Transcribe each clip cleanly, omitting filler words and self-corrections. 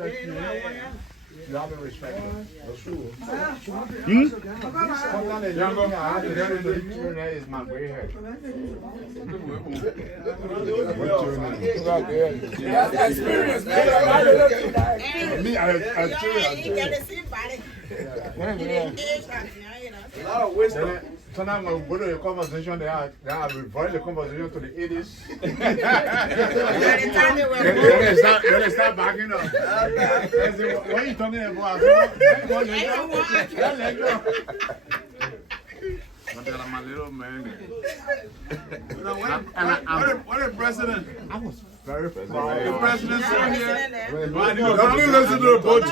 respect you. You have to respect them. That's true. Sometimes the young guy, I have to learn to live through that is my gray hair. Experience, man. Me, I A lot of wisdom. sometimes when we go to a conversation, they have reverted the conversation to the 80s. Then they start backing up. They say, what are you talking about? I said, let go. But then I'm a little man. What the president? I was very proud. The president said here. Please listen to the boat.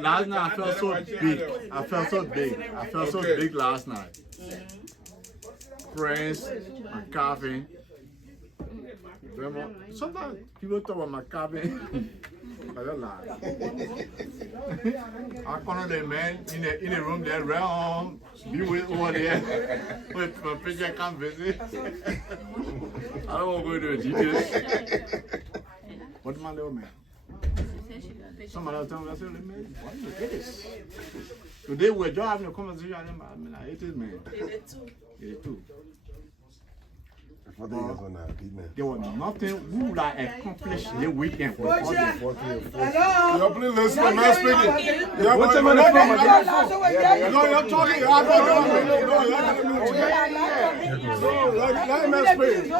Last night I felt so big. I felt so big last night. Friends, my coffee. Sometimes people talk about my coffee. I don't lie. I corner the man in the room there, round, be with over there. Wait for a picture, come visit. I don't want to go to the details. What's my little man? Somebody else tell me, I said, man, why do you get this? Today we're just having a conversation. I mean, I hate it, man. Yeah, too. There was nothing we would have accomplished the weekend. You're please listen, I'm not speaking. What's the money from? No, you're talking. Let him speak.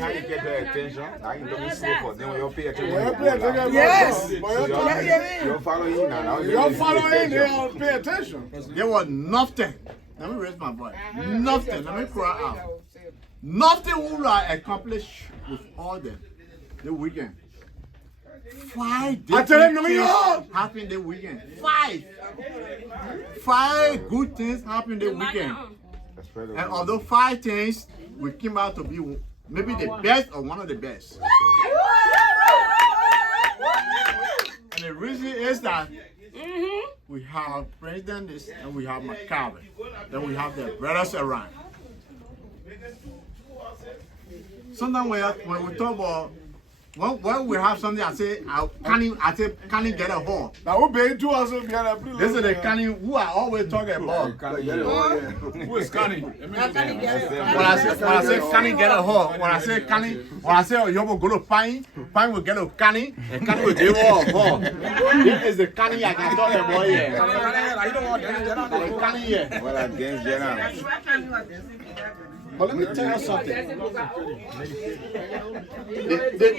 How you get their attention? How you don't sleep for them when you pay attention? Yes. You're following now. You're following, they all pay attention. There was nothing. Let me raise my voice. Nothing. Let me cry out. Nothing we would have accomplished with all them the weekend. 5 different things happened the weekend. 5 good things happened the weekend. And although 5 things, we came out to be maybe the best or one of the best. And the reason is that we have President and we have McCarvey. Then we have the brothers around. Sometimes when we talk about when we have something, I say, can you get a hold? Now we're paying 2 hours. This is the canny who I always talking about. Who is Connie? When I say canny get a hold, when I say you will go to Pine will get a canny, and canny will give all a hold. This is the canny I can talk about here. The canny here. Well, against Jenna. But let me tell you something.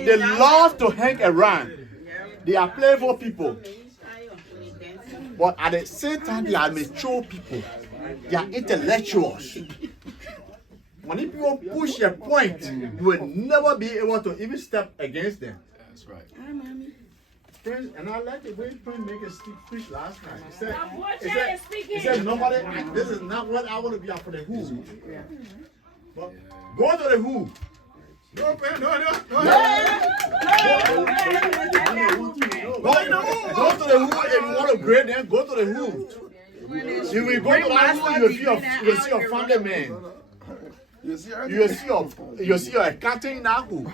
They love to hang around. They are playful people. But at the same time, they are mature people. They are intellectuals. When people push a point, you will never be able to even step against them. That's right. Prince, and I like the way Prince make a speech last night. He said, nobody, this is not what I want to be out for the who. But go to the who. No. Go to the who if you want to grade them, go to the who. If we go to the who, you'll see your family man. You'll see your accountant in that who.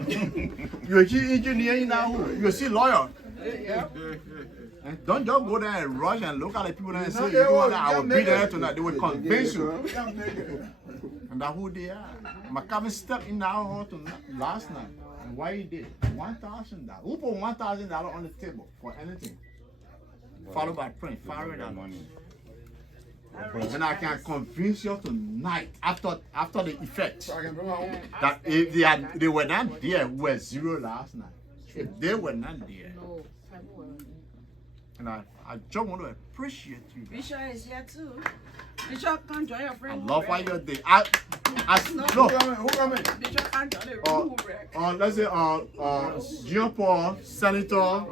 You'll see engineer in that who. You'll see lawyer. And don't just go there and rush and look at the people and say, you know, I will be there tonight. They will convince you. And that's who they are. McCarvey stepped in our hall last night. And why he did? $1,000. Who put $1,000 on the table for anything? Followed by print, firing that money. And I can convince you tonight, after the effect, that if they were not there, we were 0 last night. If they were not there. And I just want to appreciate you. Bishop is here too. Bishop, come join your friend. I love why you're there. Who coming? Bishop can't join the room. Let's say, Jean Paul, Senator.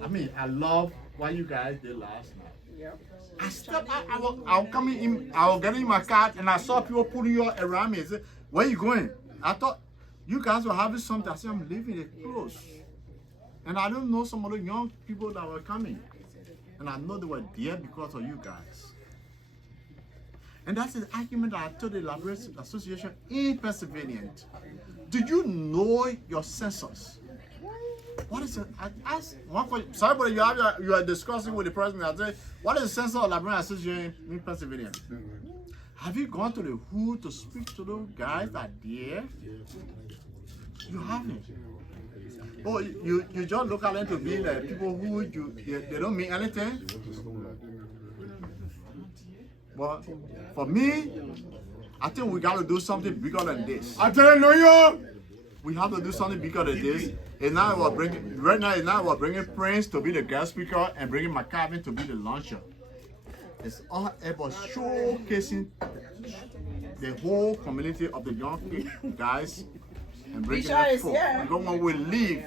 I mean, I love what you guys did last night. Yep. I was getting in my car and I saw people pulling you around me and said, where you going? I thought you guys were having something. I said, I'm leaving it close. And I don't know some of the young people that were coming. And I know they were there because of you guys. And that's the argument that I told the Librarians Association in Pennsylvania. Do you know your census? What is it? I asked one question. Sorry, but you are discussing with the president. I said, what is the census of the Librarian Association in Pennsylvania? Have you gone to the hood to speak to those guys that are there? You haven't. Oh, you just look at them to be like people who they don't mean anything. But for me, I think we got to do something bigger than this. I tell you, we have to do something bigger than this. And now we're bringing Prince to be the guest speaker and bringing McCarvin to be the launcher. It's all about showcasing the whole community of the young guys and bringing them forth. Because when we leave,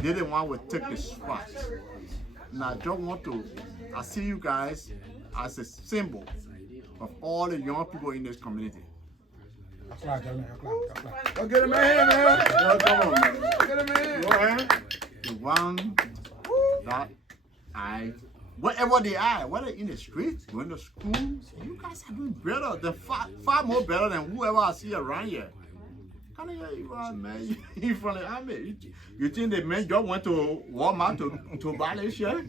they the one will take the spot. Now I just want to, I see you guys as a symbol of all the young people in this community. Get him in here, man. Come on, man. Get him in here. Go ahead. The one that wherever they are, whether in the streets, going to school, you guys are doing better. They're far more better than whoever I see around here. Kind of hear you are, man. You from the army. You think the men just went to Walmart to buy this shit?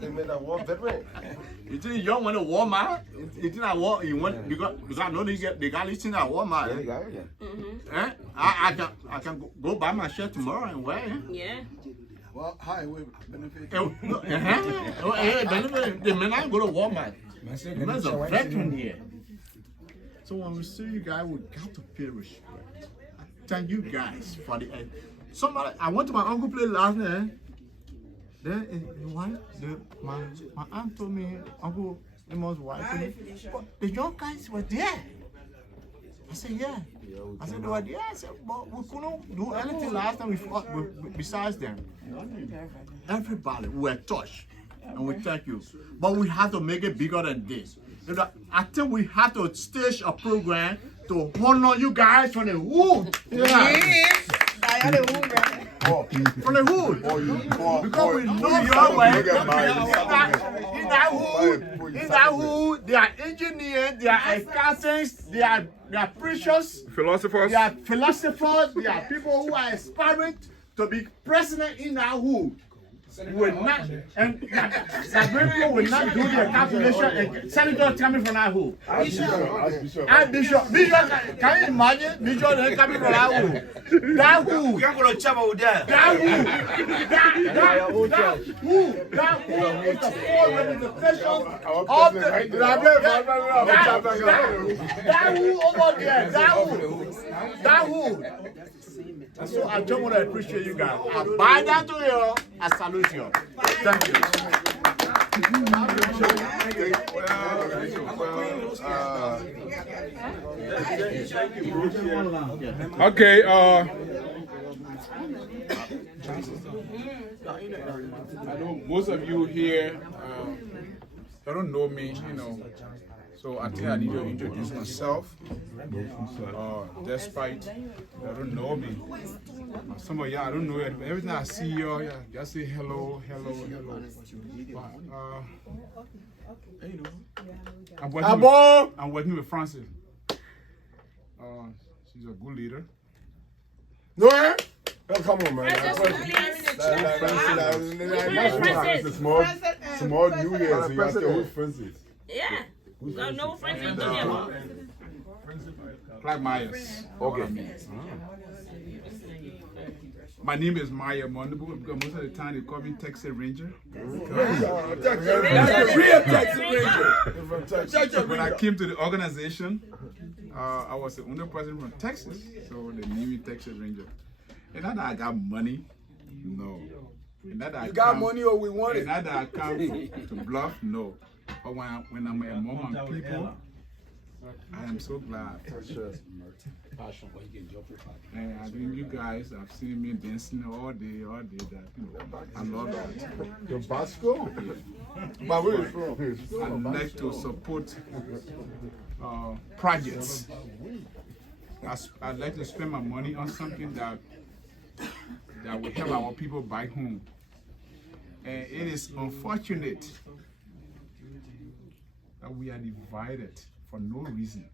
They made a war veteran. You think you don't went to Walmart? You think you went because I know they got this thing at Walmart. Yeah, they got it, yeah. I can go buy my shirt tomorrow and wear it. Yeah. Well, hi, we benefit. Benefit. The men I go to Walmart. There's a veteran here. So when we see you guys, we got to pay respect. Thank you guys for the end. Somebody, I went to my uncle's place last night. Then my aunt told me, Uncle Amos' wife, but the young guys were there. I said, yeah. I said, they were there. I said, but we couldn't do anything last time besides them. Everybody, we were touched. And we thank you. But we have to make it bigger than this. I think we have to stage a program to honor you guys from the hood. Yeah. From the hood. Because we know your way. In that hood, they are engineers, they are accountants, they are preachers, Philosophers. they are philosophers, they are people who are aspiring to be president in that hood. Will not, and that people will not do their calculation and senators coming from that hood. Bishop, can you imagine? Bishop coming from that hood. That hood. We are going to chop over there. That hood. That hood is the full representation of that hood over there. That hood. And so I just want to appreciate you guys. I bow down to you. I salute you. Thank you. Okay, I know most of you here, you don't know me, you know, so I think I need to introduce myself. Despite you don't know me, some of y'all don't know it. Every time I see y'all, y'all say hello. But, I'm working with Francis. She's a good leader. No, eh? Oh, come on, man. It's small New Year's. You have to hold Francis. Yeah. No Francis in there. Clark Myers. Okay. My name is Maya Mondable because most of the time they call me Texas Ranger. When I came to the organization, I was the only person from Texas, so they named me Texas Ranger. And not that I got money, no. And that I got money or we want it? And not that I come to bluff, no. But when I'm among my people, I am so glad. And I think you guys have seen me dancing all day. That, you know, I love that. The Basco? But where is from? I like to support projects. I like to spend my money on something that will help our people back home. And it is unfortunate that we are divided for no reason.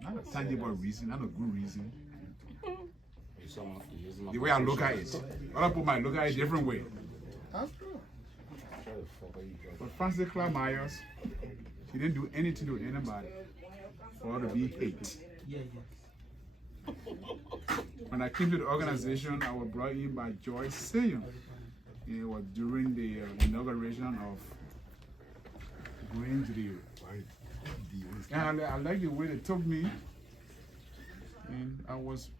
Not a tangible reason, not a good reason. The way I look at it. Other people might look at it a different way. That's true. But Frances Clark Myers, she didn't do anything to anybody for her to be hate. When I came to the organization, I was brought in by Joyce Sion. It was during the inauguration of Grangeville. And I like the way they took me, and I was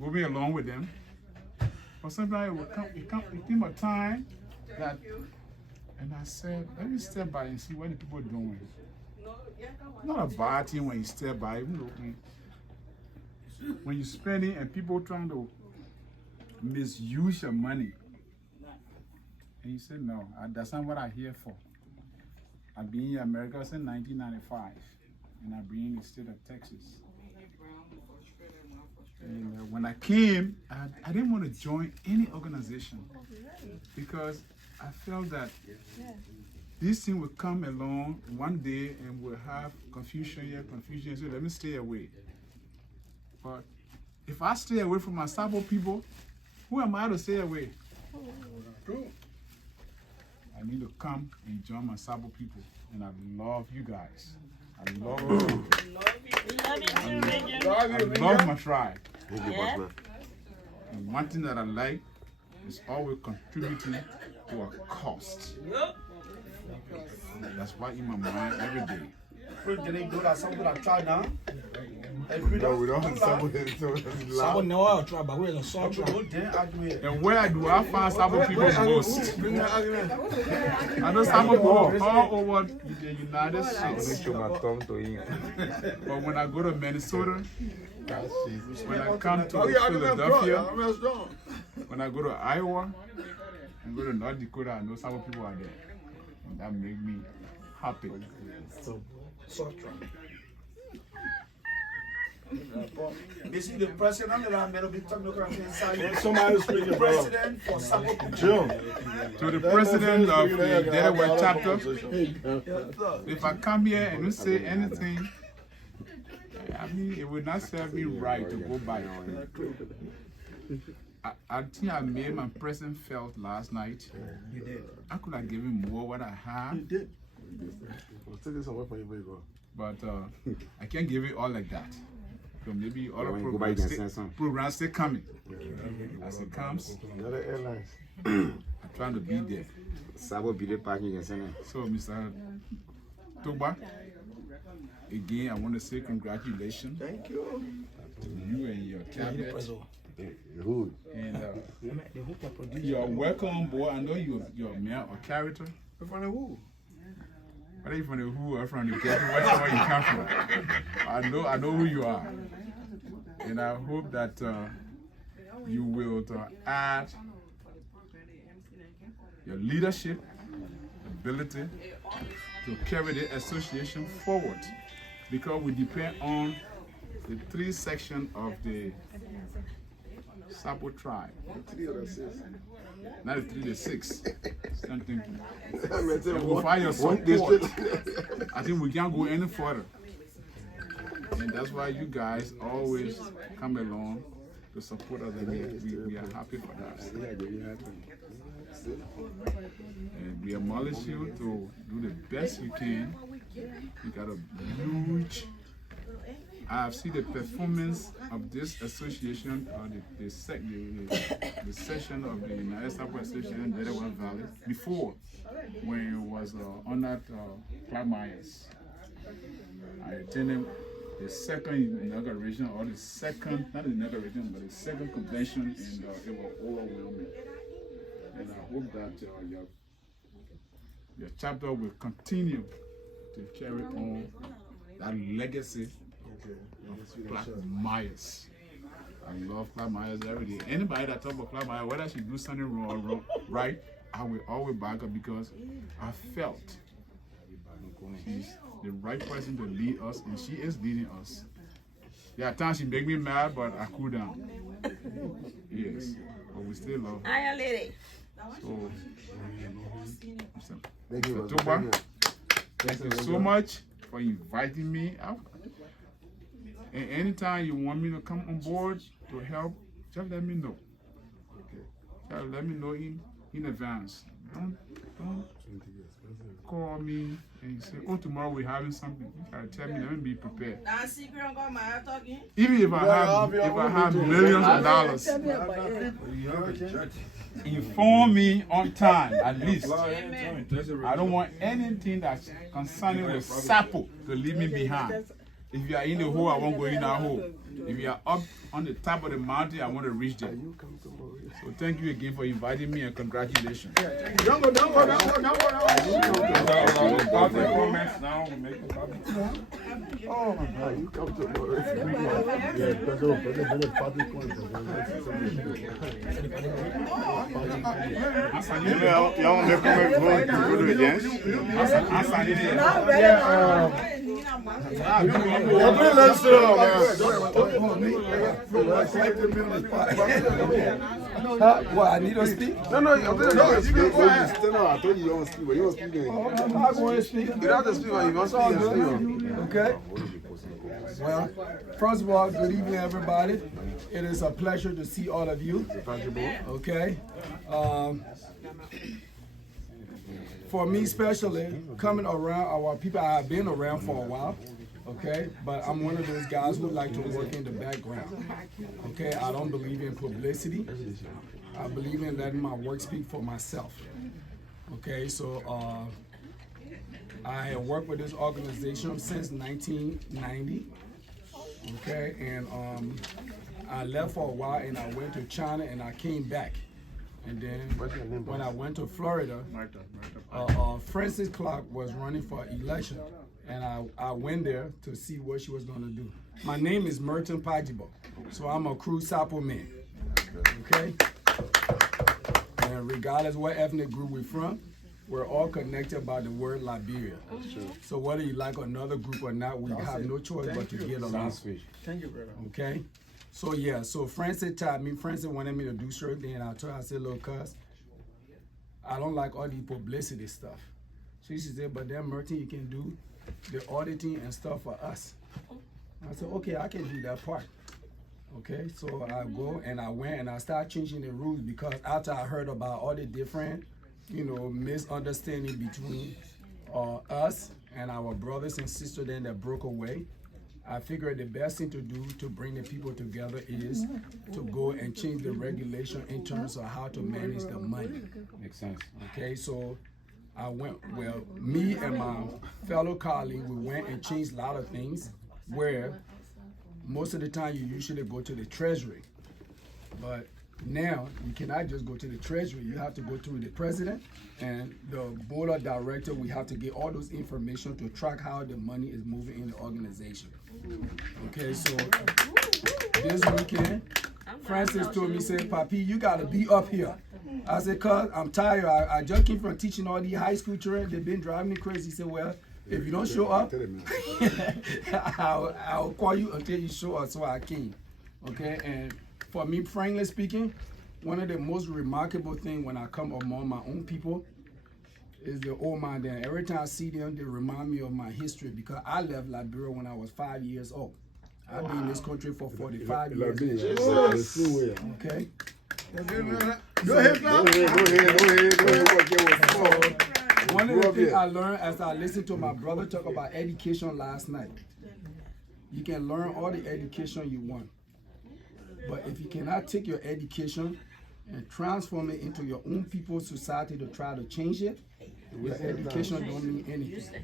going along with them. But sometimes it came a time that, and I said, let me step by and see what the people are doing. Not a bad thing when you step by, when you're spending and people trying to misuse your money. And you say, no, that's not what I'm here for. I've been in America since 1995, and I've been in the state of Texas. And when I came, I didn't want to join any organization because I felt that this thing will come along one day and we'll have confusion here, confusion, so let me stay away. But if I stay away from my Sabo people, who am I to stay away? True. I need to come and join my Sabo people, and I love you guys. I love you. I love my tribe. Yeah. And one thing that I like is always contributing to a cost. That's why in my mind every day. No, we don't have someone And where do I find Sabo people most? I know Sabo people all over the United States. But when I go to Minnesota, when I come to Philadelphia, when I go to Iowa, and go to North Dakota, I know Sabo people are there. And that makes me happy. This is the president of the president for Sabo To the president of the Delaware chapter, if I come here and you say anything, I mean, it would not serve me right to go by. I think I made my president felt last night. You did. I could have given more what I have. You did. But I can't give it all like that. So maybe all the programs still coming. As it comes, I'm trying to be there. So, Mr. Toba, again, I want to say congratulations. Thank you. To you and your cabinet. And you're welcome on board. I know you're a man or character. From the who? Whether you're from the who or from the ghetto, wherever you come from. I know who you are. And I hope that you will add your leadership, ability to carry the association forward, because we depend on the 3 sections of the Sabo tribe. 3 or 6. Not the 3, the 6. Something. We'll find your support. I think we can't go any further. And that's why you guys always come along to support us, and we are happy for that. And we admonish you to do the best you can. You got a huge. I've seen the performance of this association, the session of the United Sabo Association in Delaware Valley before, when it was honored Clark Myers. I attended the second inauguration, or the second, not the inauguration, but the second convention, and it was overwhelming. And I hope that your chapter will continue to carry on that legacy of Clark Myers. I love Clark Myers every day. Anybody that talks about Clark Myers, whether she do something wrong or right, I will always back her, because I felt she's the right person to lead us, and she is leading us. There are times she make me mad, but I cool down. Yes, but we still love her. Hiya, lady. So, Mr. Toba, thank you so much. for inviting me. And anytime you want me to come on board to help, just let me know. Okay. Just let me know in advance. Don't call me and say, oh, tomorrow we're having something. You gotta tell me, let me be prepared. Even if I have millions of dollars, inform me on time at least. I don't want anything that's concerning with Sapo to leave me behind. If you are in the hole, I won't go in that hole. If you are up on the top of the mountain, I want to reach there. So thank you again for inviting me and congratulations. Don't go. Comments now. We make a copy. Oh my God, you come to y'all want me to come and go to the dance? What, I need to speak? No, you can speak. I told you you don't speak, but you don't speak. I'm not going to speak. You don't have to speak, but you don't speak. Okay. Well, first of all, good evening, everybody. It is a pleasure to see all of you. Okay. For me, especially coming around our people, I have been around for a while. Okay, but I'm one of those guys who like to work in the background. Okay, I don't believe in publicity. I believe in letting my work speak for myself. Okay, so I have worked with this organization since 1990. Okay, and I left for a while and I went to China and I came back. And then when I went to Florida, Frances Clark was running for election. And I went there to see what she was going to do. My name is Merton Pajibo, so I'm a Crew Sapo man, okay? And regardless what ethnic group we're from, we're all connected by the word Liberia. So whether you like another group or not, we have no choice but to get along. Thank you, brother. Okay? So yeah, so Frances told me, Frances wanted me to do certain things, and I told her, I said, look, cuz, I don't like all the publicity stuff. So she said, but then Merton, you can do the auditing and stuff for us. I said, okay, I can do that part. Okay, so I go and I went and I started changing the rules because after I heard about all the different, misunderstanding between us and our brothers and sisters then that broke away, I figured the best thing to do to bring the people together is to go and change the regulation in terms of how to manage the money. Makes sense. Okay, so I went, well, me and my fellow colleague, we went and changed a lot of things where most of the time you usually go to the treasury. But now you cannot just go to the treasury. You have to go through the president and the board of director. We have to get all those information to track how the money is moving in the organization. Okay, so this weekend, Francis told me, said, Papi, you gotta be up here. I said, cuz, I'm tired. I just came from teaching all these high school children. They've been driving me crazy. He said, well, if you don't show up, I'll call you until you show up. So I came. Okay, and for me, frankly speaking, one of the most remarkable things when I come among my own people is the old man there. Every time I see them, they remind me of my history because I left Liberia when I was 5 years old. I've been in this country for 45 years. Okay. Go ahead. One of the things I learned as I listened to my brother talk about education last night, you can learn all the education you want. But if you cannot take your education and transform it into your own people's society to try to change it, your education don't mean anything.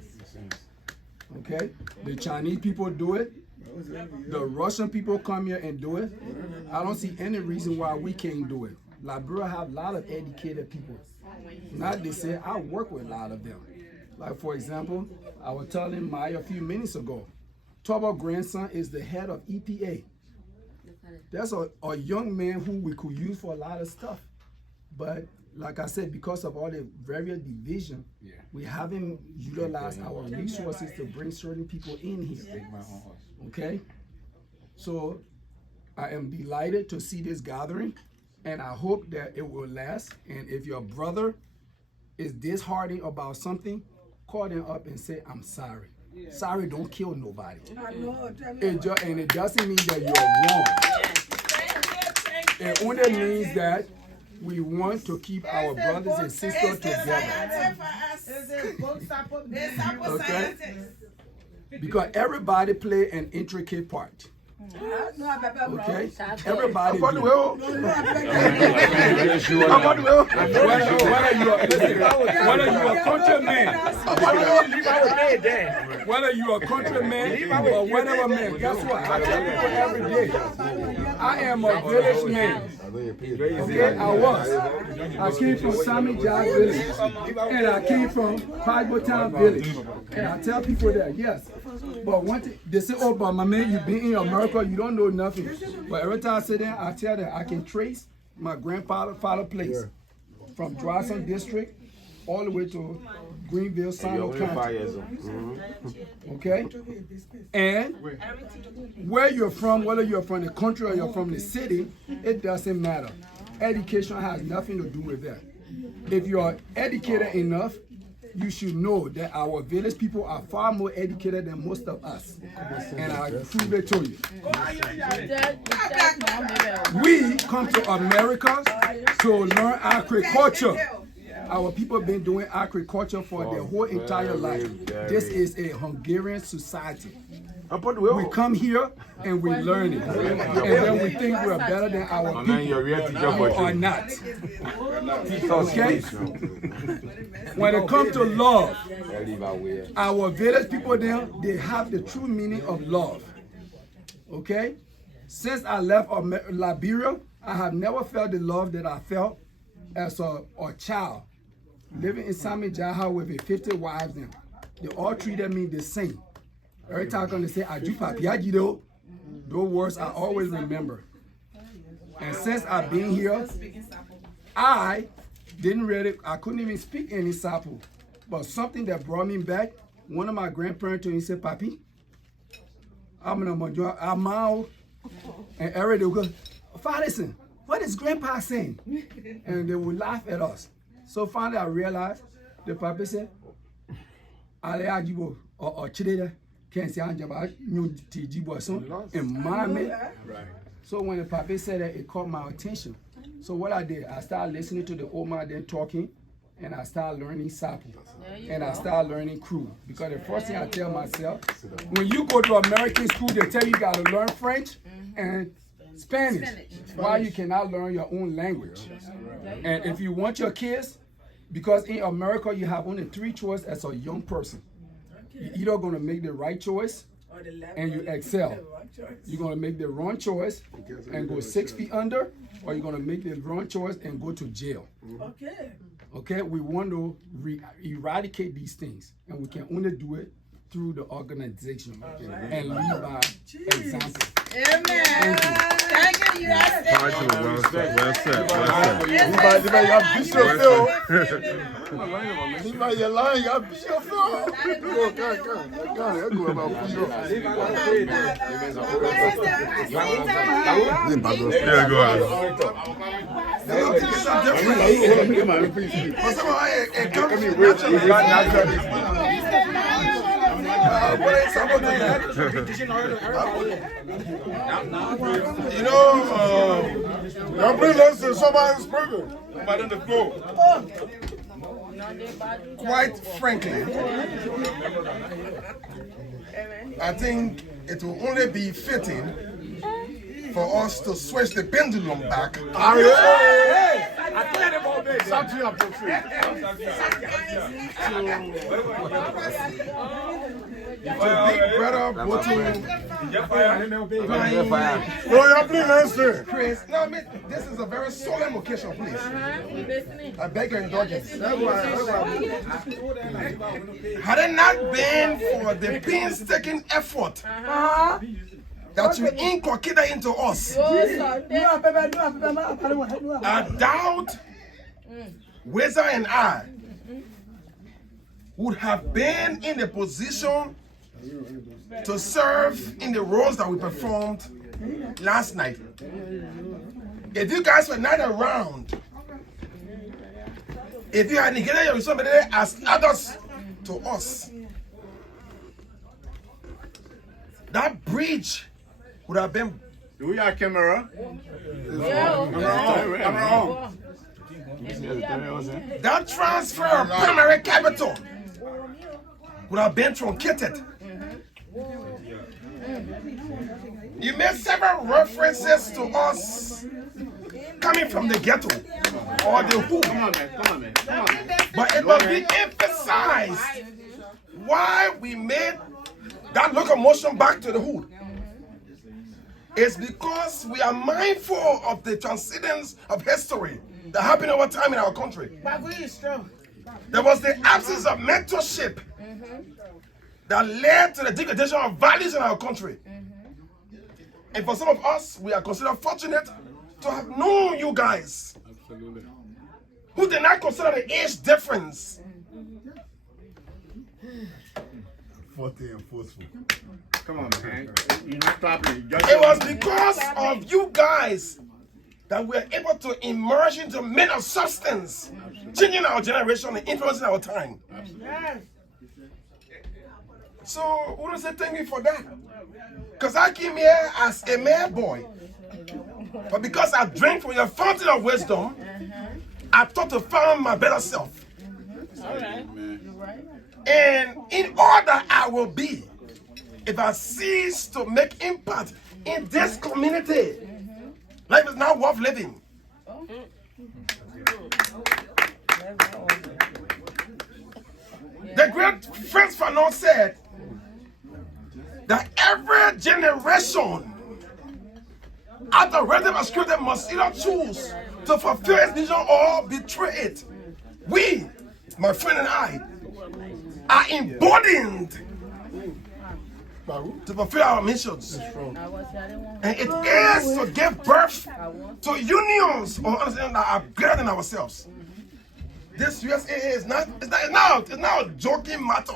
Okay? The Chinese people do it. The Russian people come here and do it. I don't see any reason why we can't do it. Liberia have a lot of educated people. Not they say, I work with a lot of them. Like for example, I was telling Maya a few minutes ago, Tobo's grandson is the head of EPA. That's a young man who we could use for a lot of stuff. But like I said, because of all the various division, we haven't utilized our resources to bring certain people in here. Okay? So I am delighted to see this gathering, and I hope that it will last. And if your brother is disheartened about something, call them up and say, I'm sorry. Sorry don't kill nobody. I know. Tell me And it doesn't mean that you're wrong. It only means that we want to keep our brothers and sisters together. Okay? Because everybody play an intricate part. Okay? Everybody do. Whether you're a countryman, whether you're a countryman or whatever man, guess what? I tell people every day, I am a village man. Okay, I was. I came from Sami Jah village, and I came from Pagbo Town village. And I tell people that, yes. But one thing, they say, oh, but my man, you've been in America, you don't know nothing. But every time I sit there, I tell them I can trace my grandfather's place from Drawson District all the way to Greenville, Sano County. Okay? And where you're from, whether you're from the country or you're from the city, it doesn't matter. Education has nothing to do with that. If you're educated enough, you should know that our village people are far more educated than most of us. And I prove it to you. We come to America to learn agriculture. Our people have been doing agriculture for their whole entire life. This is a Hungarian society. We come here and we learn it. And then we think we're better than our people. We are not. Okay? When it comes to love, our village people there, they have the true meaning of love. Okay? Since I left Liberia, I have never felt the love that I felt as a child. Living in Sami Jah with 50 wives, and they all treated me the same. Every time I'm going to say, Aju Papi those words I always remember. And since I've been here, I couldn't even speak any Sapo. But something that brought me back, one of my grandparents told me, said, Papi, I'm out. And every day would go, Father, listen, what is Grandpa saying? And they would laugh at us. So finally I realized, the Papi said, Ale Ajibo or Chideda can't say Anjaba Tijibo and Mommy. So when the Papi said that, it caught my attention. So what I did, I started listening to the old man then talking, and I started learning Sapo. And I started learning Crew. Because the first thing I tell myself, when you go to American school, they tell you got to learn French and Spanish. Why you cannot learn your own language? And if you want your kids, because in America you have only 3 choices as a young person. You're either going to make the right choice and you excel. You're going to make the wrong choice and go 6 feet under, or you're going to make the wrong choice and go to jail. Okay, we want to eradicate these things, and we can only do it through the organization and lead by example. Amen. Thank you, USA. Well said. You know, y'all bring us to somebody's burger. Somebody on the floor. Quite frankly, I think it will only be fitting for us to switch the pendulum back. To Big Brother Chris, no, I mean, this is a very solemn occasion, please. I beg your indulgence. Had it not been for the painstaking effort that you inculcated into us, I doubt Weza and I would have been in a position to serve in the roles that we performed last night. If you guys were not around, if you had negated your responsibility as others to us, that bridge would have been. Do we have camera? That transfer of primary capital would have been truncated. You made several references to us coming from the ghetto or the hood. Come on, man. But it must be emphasized why we made that locomotion back to the hood. It's because we are mindful of the transcendence of history that happened over time in our country. There was the absence of mentorship that led to the degradation of values in our country. And for some of us, we are considered fortunate to have known you guys. Absolutely. Who did not consider the age difference. 40 and forceful. Come on, man. You're not clapping. It was because of you guys that we are able to emerge into men of substance, changing our generation and influencing our time. So, we want to say thank you for that. Because I came here as a mere boy. But because I drank from your fountain of wisdom, I thought to find my better self. And in order I will be, if I cease to make impact in this community, life is not worth living. The great French Fanon said that every generation at the relative of scripture must either choose to fulfill its vision or betray it. We, my friend and I, are emboldened to fulfill our missions. And it is to give birth to unions or understanding that are greater than ourselves. This USA is not a joking matter.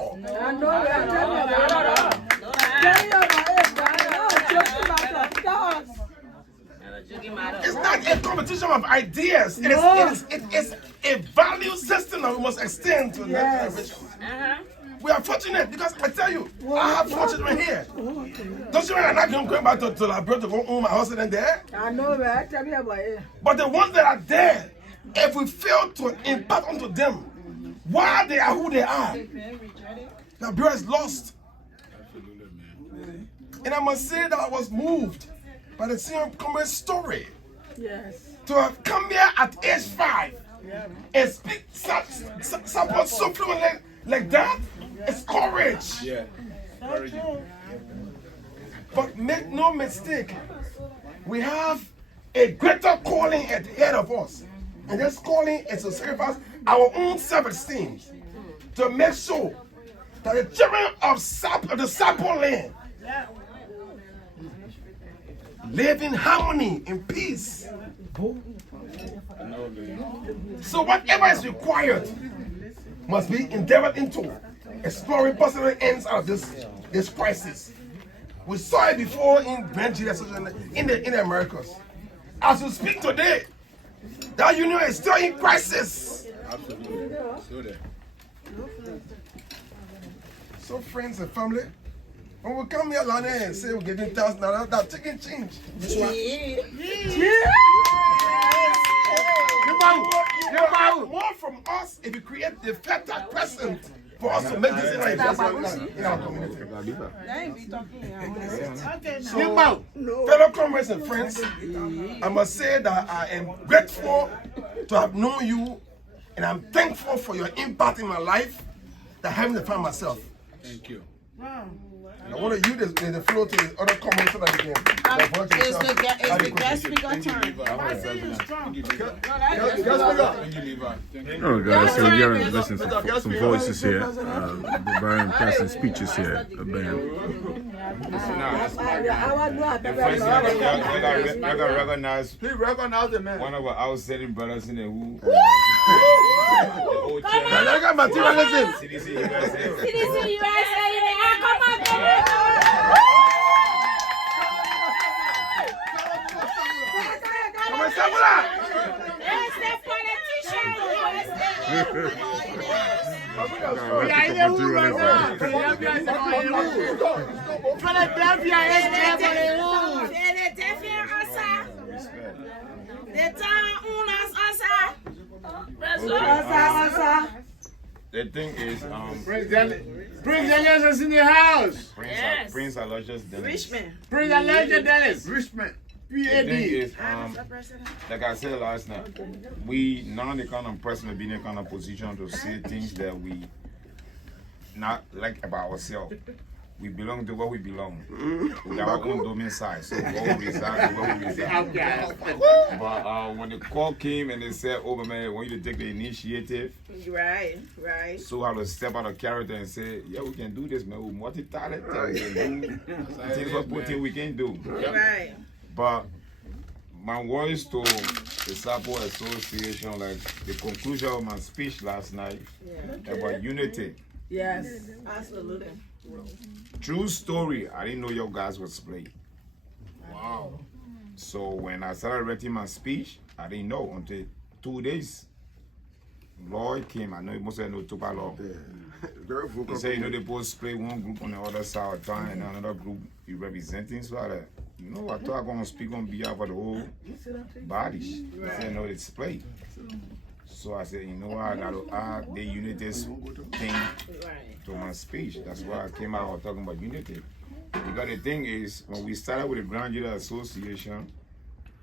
It's not a competition of ideas. It's a value system that we must extend to the next generation. We are fortunate because I tell you, I have 4 children here. Don't you know I'm not going back to Liberia to go home my house and there? I know that. Tell me about it. But the ones that are there, if we fail to impart onto them why they are who they are, Liberia is lost. And I must say that I was moved by the same common story. Yes. To have come here at age 5 and speak something so fluently like that, it's courage. Yeah. But make no mistake, we have a greater calling ahead of us. And this calling is to sacrifice our own self-esteem to make sure that the children of the Sapo land live in harmony, in peace. So whatever is required must be endeavored into exploring possible ends out of this crisis. We saw it before in Nigeria, in the Americas. As we speak today, that union is still in crisis. Absolutely. So there. So friends and family, when we come here and say we're giving $1,000, that's taking change. More from us if we create the fertile present for us to make this in our community. So, fellow comrades and friends, I must say that I am grateful to have known you, and I'm thankful for your impact in my life that I haven't found myself. Thank you. I want to use the floor to the other comments so that you can divulge yourself. It's the guest speaker time. Oh guys, so we're going to listen to some voices here, very impressive speeches here. I got recognize. He recognized the man. One of our outstanding brothers in the who. I got materialism. CDC USA. CDC USA. Come on, baby. Come on, Sabula. There's the politician. Philadelphia is there for the Lord. Philadelphia Usaa. The town owners Usaa. The thing is, Prince Dennis is in the house. Prince Aloysius Dennis. Richmond. Prince Aloysius Dennis. Richmond. The thing PAD. is, like I said last night, we not the kind of person to be in the kind of position to say things that we not like about ourselves. We belong to where we belong. We got our own domicile, so where we reside, where we reside. But when the call came and they said, "Oh man, I want you to take the initiative," Right. so I had to step out of character and say, "Yeah, we can do this, man. We're multi-talented. We can do things we can do." Right. But my words to the Sapo Association, like the conclusion of my speech last night about unity. Yes. Absolutely. True story, I didn't know your guys would split. Wow. So when I started writing my speech, I didn't know until 2 days. Lloyd came, I know most of you know Tupac Law. He said, you know, they both split one group on the other side of town and another group you representing. So I like, you know, I thought I was going to speak on behalf of the whole body. He said, no, it's split. So I said, you know what, I got to add the unity thing to my speech. That's why I came out talking about unity. Because the thing is, when we started with the Grand Jury Association,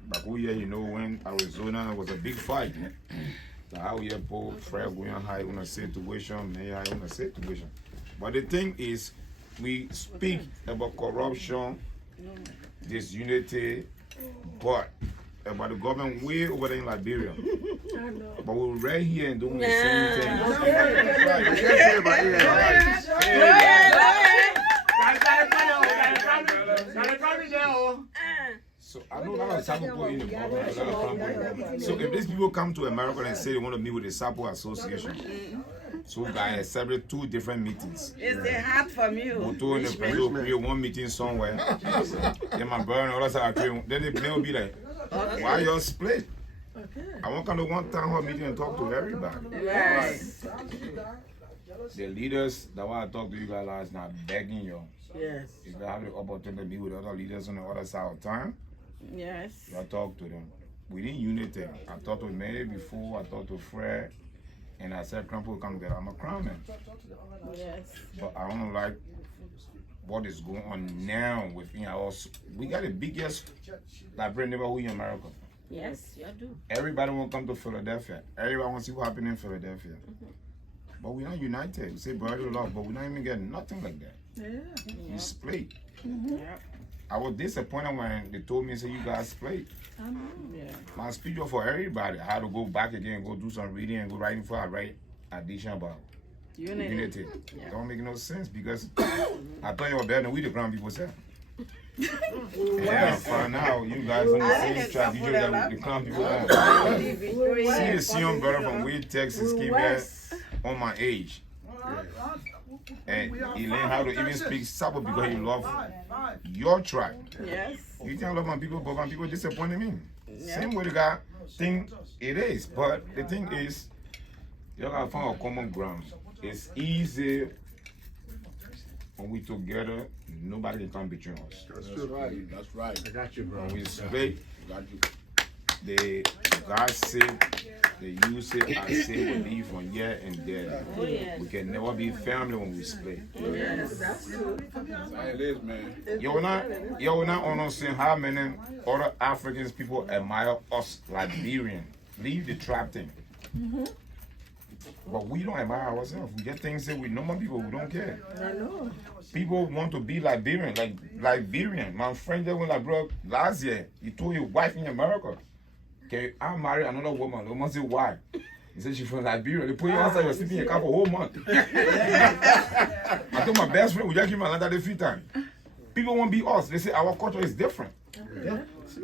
back here, you know, when Arizona was a big fight. So how we have put Fred going high on a situation, may I on a situation. But the thing is, we speak about corruption, disunity, but about the government way over there in Liberia. But we're right here and doing the same thing. So I know a lot of Sapo in the government. So if these people come to America and say they want to meet with the Sapo Association, so guys establish 2 different meetings. It's hard from you. We'll do in the create one meeting somewhere. Then my brother and all that then they'll be like, why y'all split? I want to come to one town hall meeting and talk to everybody. Right. The leaders that want to talk to you guys last night begging you. Yes. If you have the opportunity to be with other leaders on the other side of town, Yes. I talk to them. We didn't unity. I talked to Mary before, I talked to Fred, and I said, Crown will come together. I'm a Crown man. Yes. But I don't like what is going on now within our. We got the biggest Liberian neighborhood in America. Yes, you do. Everybody want to come to Philadelphia. Everybody want to see what happened in Philadelphia. But we're not united. We say brotherly love, but we're not even getting nothing like that. We split. I was disappointed when they told me, say, you guys split. My speech was for everybody. I had to go back again, go do some reading and go writing for a right addition about unity. Don't make no sense because I thought you were better than we the Crown people said. Yeah, for now, you guys on the same track. You just got the Crown people on. See the Sion brother from Wade, Texas came here on my age. And he learned how to even speak Sapo because he loved your tribe. Yes. You can love my people, but my people disappointed me. Same way the guy think it is. But the thing is, you gotta find a common ground. It's easy when we together, nobody can come between us. That's right. That's right. I got you, bro. When we split, the God said, the you say, I say, we leave from here and there. We can never be family when we split. Yes, that's true. It is, man. You're not understanding how many other Africans people admire us Liberian. Leave the trap thing. But we don't admire ourselves. We get things that we normal people who don't care. I know. People want to be Liberian, like Liberian. My friend that went abroad last year, he told his wife in America, "Can I marry another woman?" The woman said, "Why?" He said, "She's from Liberia." They put you outside, you're sleeping in your car for a whole month. I told my best friend, we just give my Atlanta the free time. People won't be us. They say our culture is different.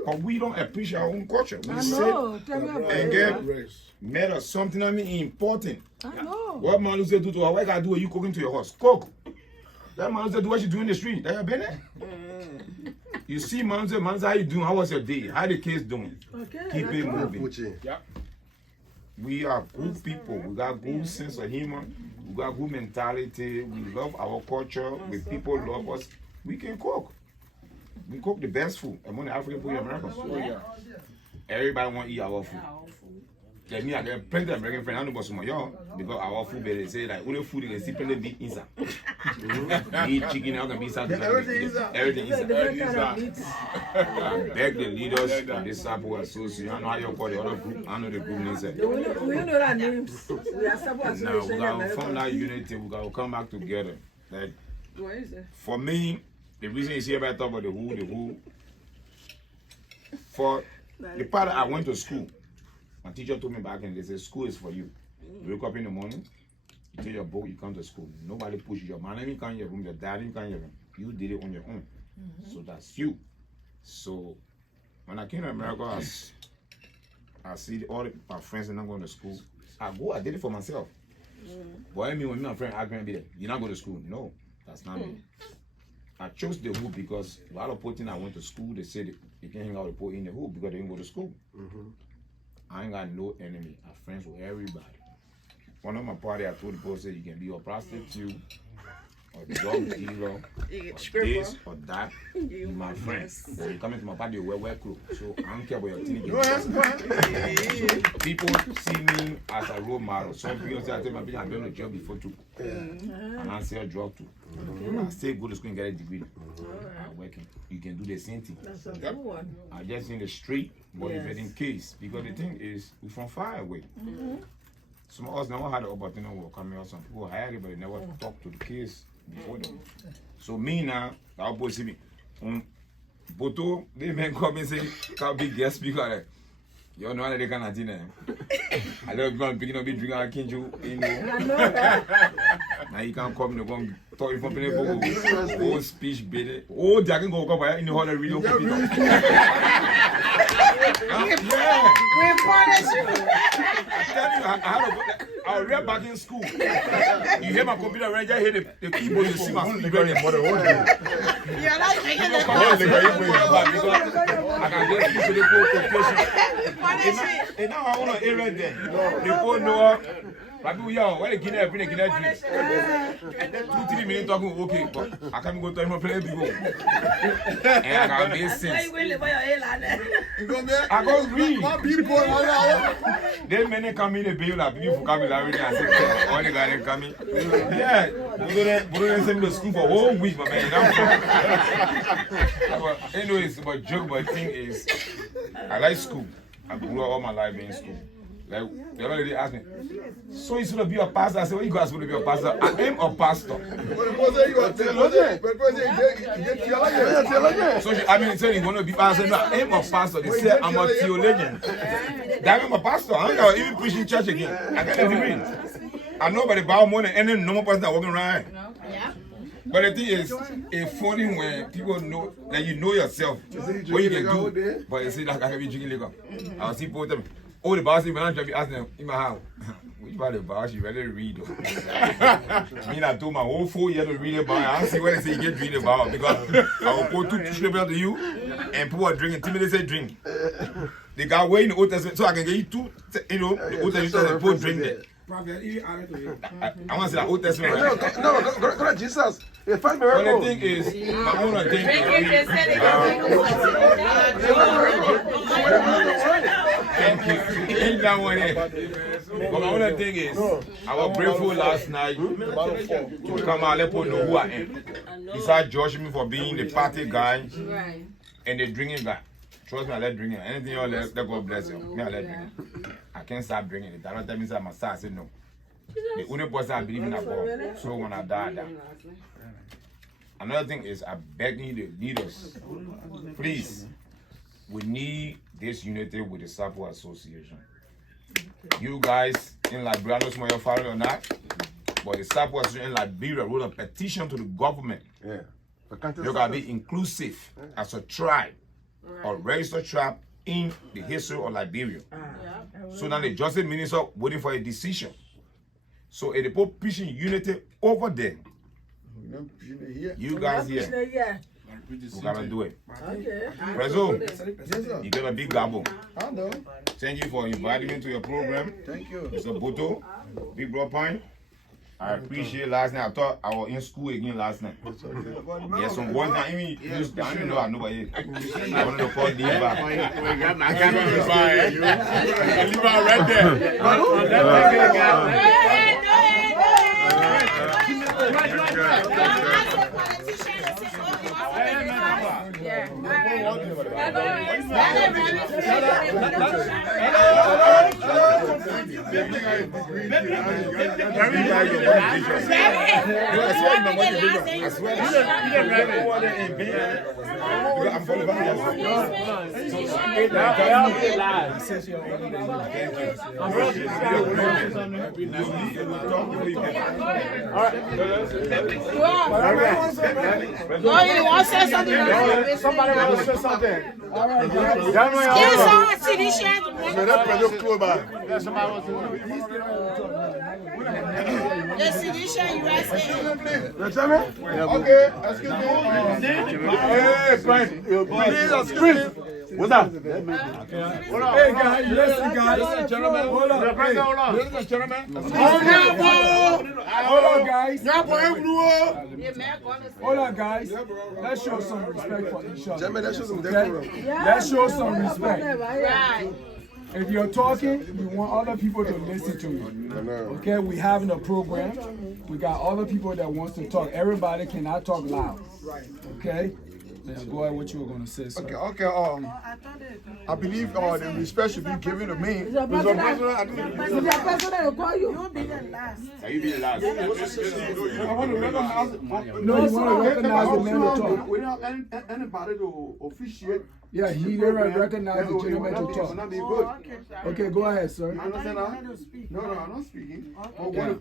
But we don't appreciate our own culture. We sit and get made of something important. I know. What man say do to her? What gotta do when you cooking to your house? Cook. That man say do what you do in the street. That you been there? You see, man say, how you doing? How was your day? How the kids doing? Okay. Keep it moving. Yep. We are good people. We got good sense of humor. We got good mentality. We love our culture. When people love us, we can cook. We cook the best food among the African people in America. Everybody want to eat our food. Like me, I get plenty of American friends. I know about some of y'all because our food better. Say like only food you can see plenty meat inside. Eat chicken, I can be inside. Everything inside. I beg the leaders of this Sabo Association. I know how you call the other group. I know the group names. We know that names. We are Sabo Now Association. we gotta form that unity. We gotta come back together. Like for me, the reason you see everybody talk about the who, for the part that I went to school. My teacher told me back then, they said, school is for you. You wake up in the morning, you take your book, you come to school. Nobody pushes your mom, you come in your room, your dad, you come in your room. You did it on your own. So that's you. So when I came to America, I see all my friends are not going to school. I did it for myself. But I mean, when my friend asked me, you're not going to school? No, that's not me. I chose the hood because a lot of people I went to school, they said you can't hang out with people in the hood because they didn't go to school. I ain't got no enemy. I'm friends with everybody. One of my party, I told the boss, you can be a prostitute, or drug dealer, or this, or that. You're my friend. When you come into my party, you wear clothes. So I don't care about your teenage. So people see me as a role model. Some people say, I tell my people, I've been on a job before too. And I sell drug too. I still go to school and get a degree. I'm working. You can do the same thing. That's a good one. I just in the street, but if it in case, because the thing is, we're from far away. Some of us never had the opportunity to come here. Some people had it, but they never talked to the kids before them. So me now, I'll both see me. Boto, they may come and say, can't be guest speaker. Like, you know how they can attend them. I love people picking up, drinking a kinju. You know. Now you can't come, you go talk from the whole speech, baby. Oh, they can go over in the hall and read I read back in school. You hear my computer right? You hear the keyboard, you see my speaker. You're not making the I can just use the quotation. And now I want to hear it there. You go know. But yo, when they get there, bring a drink. 2-3 minutes talking, okay, but I can't go to him and play big. And I can't make sense. I go read. Then many come in the bill, like people come in already and say, all the guys come in. Yeah, we don't send me to school for a whole week, my man. Anyways, but joke, but thing is, I like school. I grew up all my life in school. Like, the other lady asked me, so you supposed to be a pastor? I said, what you guys supposed to be a pastor? I am a pastor. So she, I mean, saying you want to be pastor? No, I am a pastor. They say I'm a theologian. That I'm a pastor. I don't even preach in church again. I can't even read. I know about the Bible more than any normal person that walking around. But the thing is, it's funny when people know that you know yourself, what you can do. But you see, like, I can be drinking liquor. I'll see people tell me, oh, the boss, when I'm trying to ask them in my house, which part of the boss you ready to read? I mean, I told my whole 4 years to read about it. I don't see what they say you get to read about because I will go to straight to you and people are drinking. Timothy say drink. They got way in the Old Testament, so I can get you two, you know, the Old Testament people drink that. I want to say the Old Testament. Right? No, go to Jesus. But the thing is, my own thing is, thank you. Ain't that one here. But my own thing is, I was grateful last night to come out and let people know who I am. Besides judging me for being the party guy and the drinking guy. Trust me, I let drinking. Anything else, let God bless you. Me, I let drinking. I can't stop drinking it. I don't tell me I'm a star. I say no. The only person I believe in is God. So when I die, I die. Another thing is, I beg you, the leaders, please, we need this unity with the Sapo Association. You guys in Liberia, I know some of your family or not, but the Sapo Association in Liberia wrote a petition to the government. You gotta be inclusive as a tribe, or registered tribe in the history of Liberia. So now the justice minister waiting for a decision. So if they put preaching unity over there, you guys here, We gotta do it. Okay. Rezo, you got a big gabo. I know. Thank you for inviting me to your program. Thank you. Mr. Boto, Big Bro Pine. I appreciate last night. I thought I was in school again last night. There's some words that I don't even know I know it. I wanted to call Diva. I can't remember. You leave out right You want to say something? Somebody want to say something. All right, guys. Okay, excuse me. Hey, Frank. Please, Chris. What's up? Hey, guys, listen, guys. Gentlemen, hold on. Hey, Ladies and gentlemen. hold on, guys. Hold on, guys. Let's show some respect for each other. Okay? Let's show some respect. Right. If you're talking, you want other people to listen to you. Okay, we having a program. We got other people that wants to talk. Everybody cannot talk loud. Okay? Yeah, go ahead. What you were gonna say, sir? Okay. I believe the respect should be given to me. Is your president call you? You be the last. I want to recognize. No, you want to recognize the man to talk. We don't have anybody to officiate. Yeah, he didn't recognize the gentleman to talk. Not be good. Okay, go ahead, sir. Understand that? No, I'm not speaking.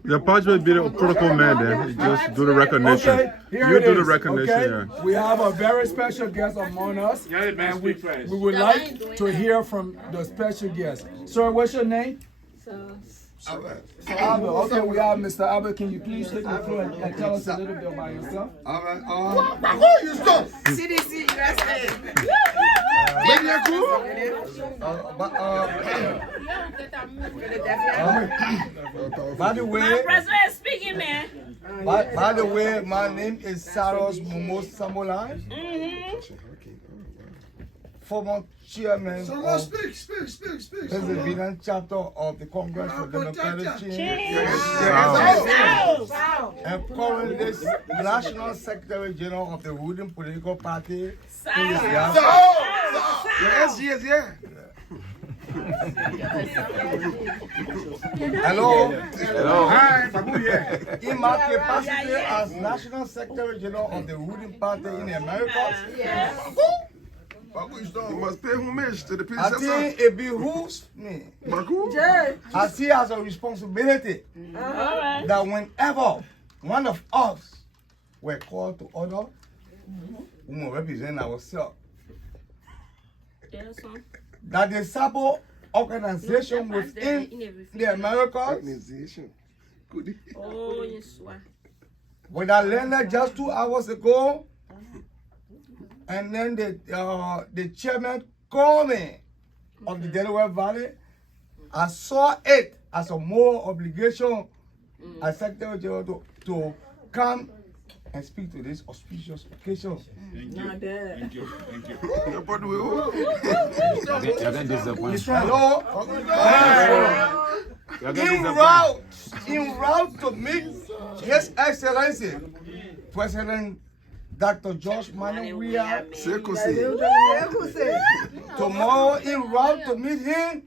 The part will be the protocol man then. You just do the recognition. Okay, here You it do the is, recognition, okay? yeah. We have a very special guest among us. And we would like to hear from the special guest. Sir, what's your name? Albert. Okay, we have Mr. Albert. Can you please take the floor and tell us a little bit about yourself? You stop. CDC USA. By the way, President speaking, man. by the way, my name is Saros Momo Samolai, former chairman of President chapter of the Congress for Democratic Change, and currently National Secretary General of the ruling political party. Yes. Hello. Hi. In my capacity as National Secretary General of the ruling party in the Americas, Must pay homage to the people. I think it behooves me, as he has a responsibility, that whenever one of us were called to order, we will represent ourselves. That the Sabo organization within the Americas, when I landed just 2 hours ago, and then the chairman called me of the Delaware Valley, I saw it as a moral obligation as Secretary General to come and speak to this auspicious occasion. Thank you. Hello. En route to meet His Excellency, President Dr. George Manuel tomorrow, en route to meet him,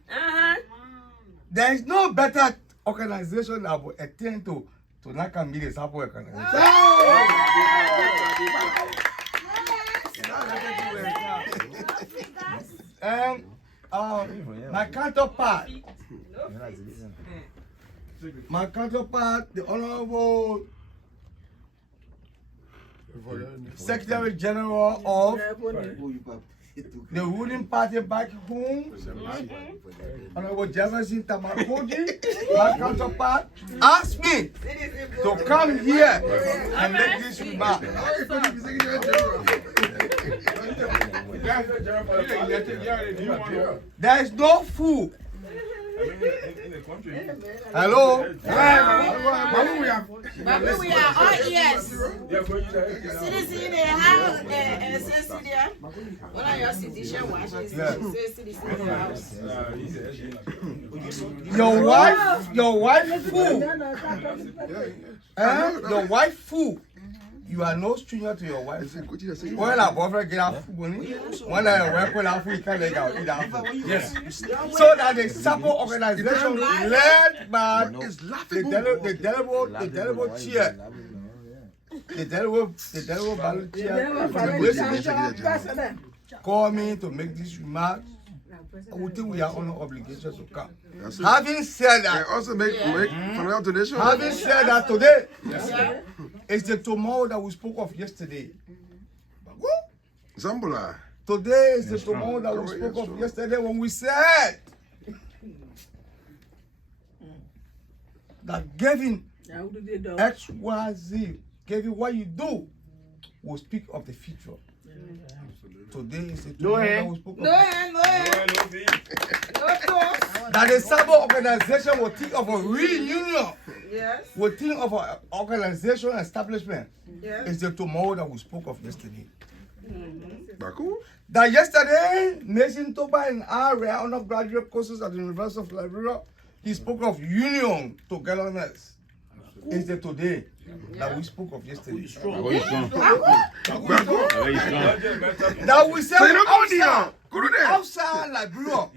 there is no better organization that will attend to not come meet the Sabo organization. And my counterpart, the Honorable Secretary General of the ruling party back home, Honorable Jefferson Tamakoji, my counterpart, asked me to come here and make this remark. There is no food. Hello? But we are all ears. Citizen in the house and citizen there. What are your citizen watching? Citizen in the house. Your wife food. Your wife food. You are no stranger to your wife. When a boyfriend get out food, when I work with our food, you can't let out eat our food. Yes. So that the support organization led by the Delaware chair, the Delaware volunteer, call me to make this remark. We think we are on obligations to come. Having said that, also make financial donation. Having said that today, it's the tomorrow that we spoke of yesterday. Zambula. Today is the tomorrow that we spoke of yesterday when we said that giving XYZ, giving what you do, will speak of the future. Today is the tomorrow that we spoke of. That the Sabo organization will think of a reunion. Yes. Will think of an organization establishment. Yes. It's the tomorrow that we spoke of yesterday. Baku? That yesterday, Nation Toba and I were on undergraduate courses at the University of Liberia. He spoke of union togetherness. It's the today that we spoke of yesterday. That we said outside Liberia.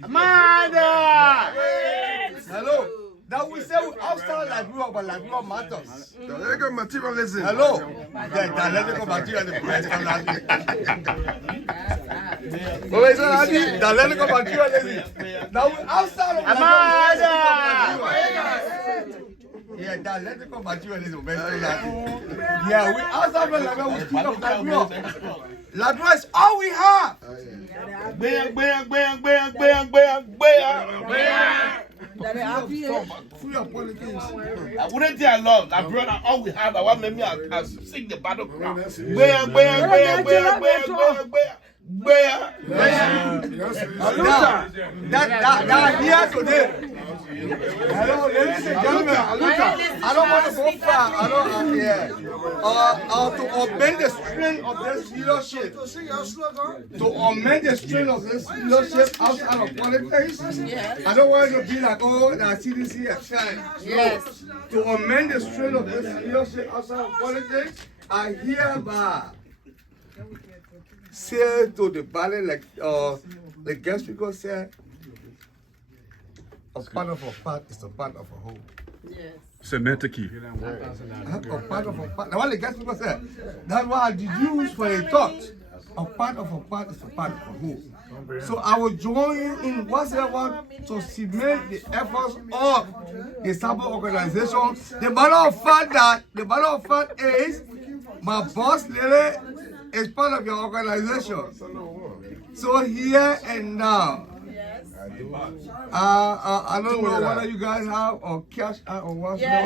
Hello. That we say we outside Liberia, but Liberia matters. Dialectical materialism. Hello. Dialectical materialism. Dialectical materialism. Now we outside of Liberia. Yeah, dialectical materialism. Yeah, we outside of Liberia, we speak of Liberia. Liberia is all we have. Free of politics. I wouldn't say I love that brother. All we have, I want me to sing the battle cry. That here today. Hello, ladies and gentlemen. I don't want to go far. To amend the strength of this leadership. To amend the strength of this leadership outside of politics. I don't want to be like, oh, that CDC has shine. Yes. To amend the strength of this leadership outside of politics, I hereby say to the ballot, like the guest speaker said, a part of a part is a part of a whole. Yes. Semantic. A part of a part. Now what the guest speaker said, that's what I deduce for a thought. A part of a part is a part of a whole. So I will join you in whatever to cement the efforts of the Sabo organization. The matter of fact is my boss Lily is part of your organization. So here and now. I don't know whether you guys have or cash out or what's going on.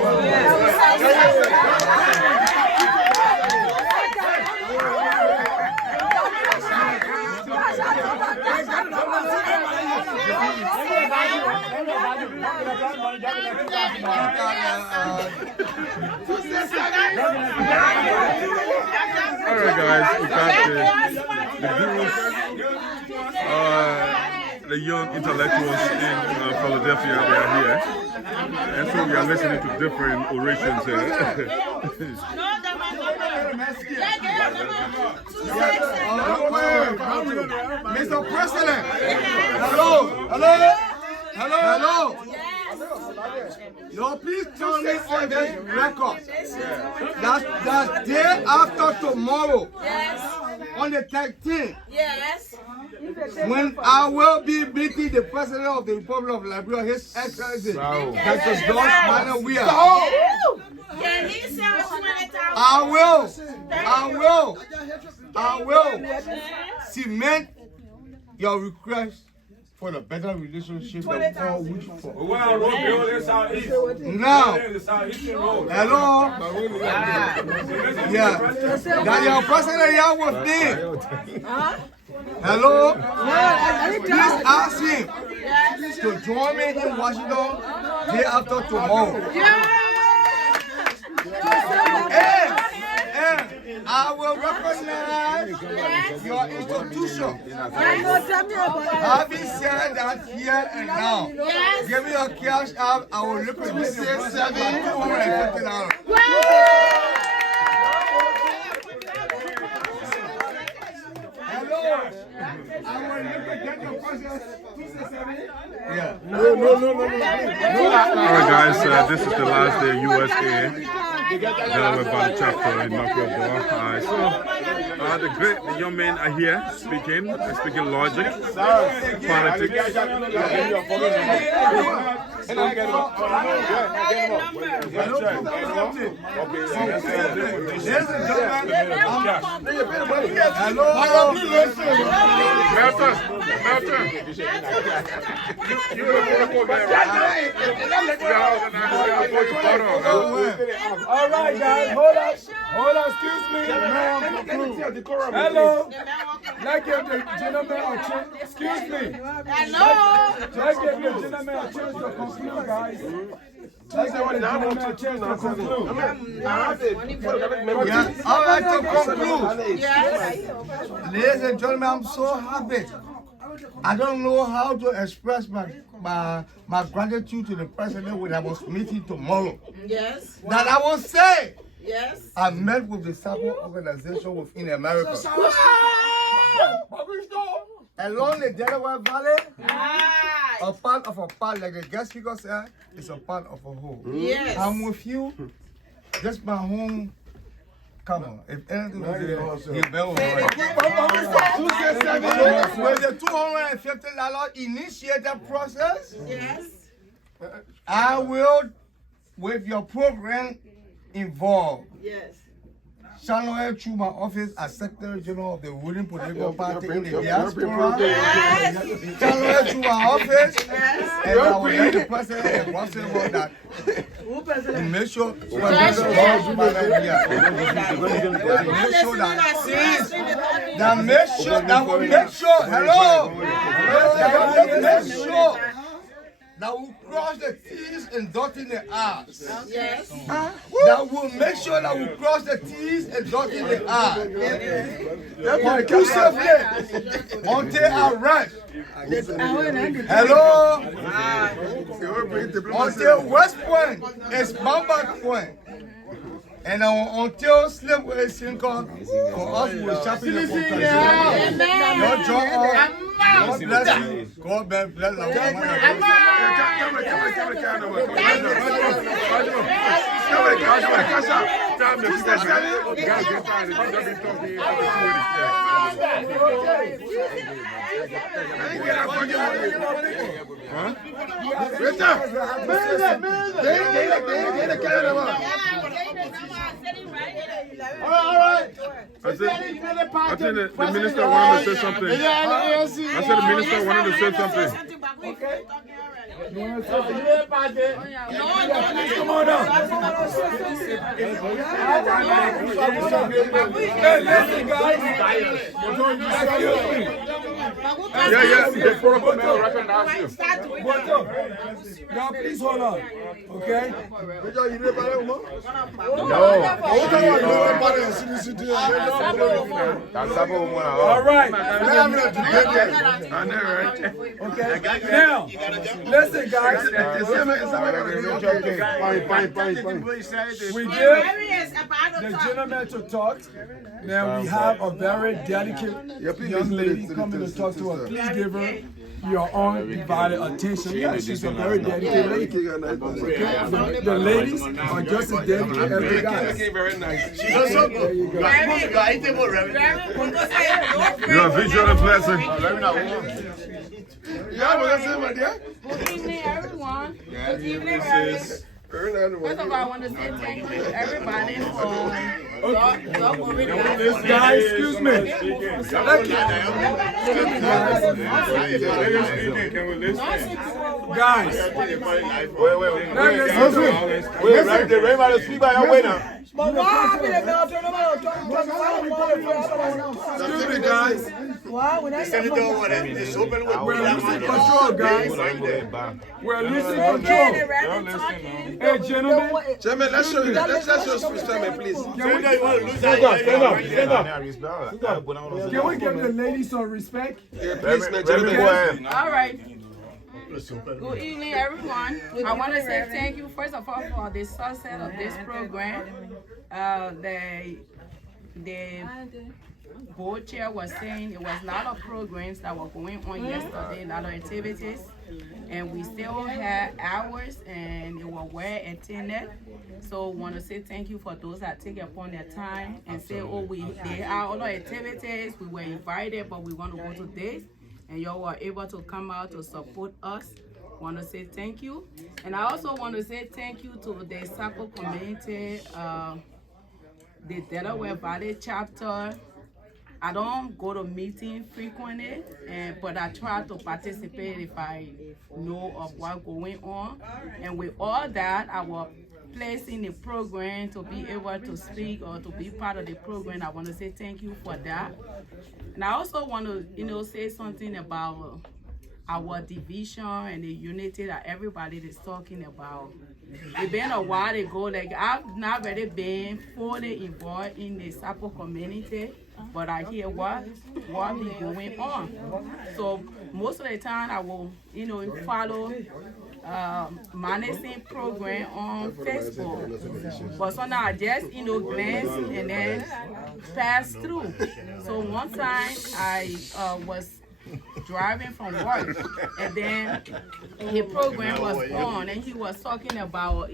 Alright guys, we got the gurus, the young intellectuals in Philadelphia, they are here. And so we are listening to different orations here. Mr. President, hello. Yo, please tell me on this record that day after tomorrow, on the 13th, when I will be meeting the President of the Republic of Liberia, His Excellency, Dr. George Manuel Weah. I will cement your request for the better relationship that we all wish for. Now, Hello? Yeah. That your president here with me. Hello? Please ask him to join me in Washington day after tomorrow. And I will recognize your institution. Having said that here and now, give me your cash app, I will liquidate $7,250. Hello? I will liquidate your process. Yeah. no. Alright guys, this is the last day USA. Delaware Valley chapter in Inaugural. So the great young men are here speaking logic, politics. All right, guys, hold on, excuse me. Hello, let's give the gentleman a chance. Excuse me. Hello. Let's give the gentleman a chance to conclude, guys. Let's give the gentleman a chance to conclude. All right, to conclude. Ladies and gentlemen, I'm so happy. I don't know how to express my gratitude to the president when I was meeting tomorrow. Yes. That I will say. Yes. I met with the support organization within America. Along the Delaware Valley, a part of a part, like the guest speaker said, it's a part of a whole. Yes. I'm with you. Just my home. Come on. If anything was there, you better with the $250 initiated process, yes, I will, with your program involved, yes, channel it through my office as Secretary General of the ruling political party in the diaspora. Channel it through my office, and I will let the president and Washington know that. And make sure that will cross the T's and dotting the R's. yes. That will make sure that we cross the T's and dotting the R's. Conclusively, until I rest. Hello? Until West Point is Mamba Point. And until Slipway Sinker, for us, we will sharpen the contract. Your job, God bless you. God bless I think the minister wanted to say something. I said the minister wanted to say something. Come on now. Hey, listen, guys. Yeah. The protocol may recognize you. Now, please hold on. Okay? All right. Okay. Now, listen, guys. We give the gentleman to talk. Now we have a very delicate young lady coming to talk to us. Please give her your undivided attention. Yes, she's a very dedicated lady. The ladies are just as dedicated as the guys. Very nice. She's also good. You're a visual blessing. Yeah, but that's it, my dear. Good evening, everyone. Good evening, This is First of all, I want to say thank you to everybody for Guys, excuse me. Guys. Wait, right there, everybody speak by your way now. Excuse me, guys. We're losing control, guys. We're losing control. Hey, gentlemen, let's show respect, please. Can we give the ladies some respect? Yeah, please, gentlemen. All right. Good evening, everyone. I want to say thank you, first of all, for the success of this program. The board chair was saying it was a lot of programs that were going on yesterday, a lot of activities, and we still had hours and it was well attended. So I want to say thank you for those that take upon their time and say, oh, they are all the activities, we were invited, but we want to go to this, and y'all were able to come out to support us. Want to say thank you. And I also want to say thank you to the Saco community, the Delaware Valley chapter. I don't go to meetings frequently, but I try to participate if I know of what's going on. And with all that, I was placed in the program to be able to speak or to be part of the program. I want to say thank you for that. And I also want to, say something about our division and the unity that everybody is talking about. It's been a while ago, like I've not really been fully involved in the Sapo community, but I hear what is going on. So most of the time I will, follow managing program on Facebook. But sometimes I just, glance and then pass through. So one time I was driving from work, and then the program was on, and he was talking about,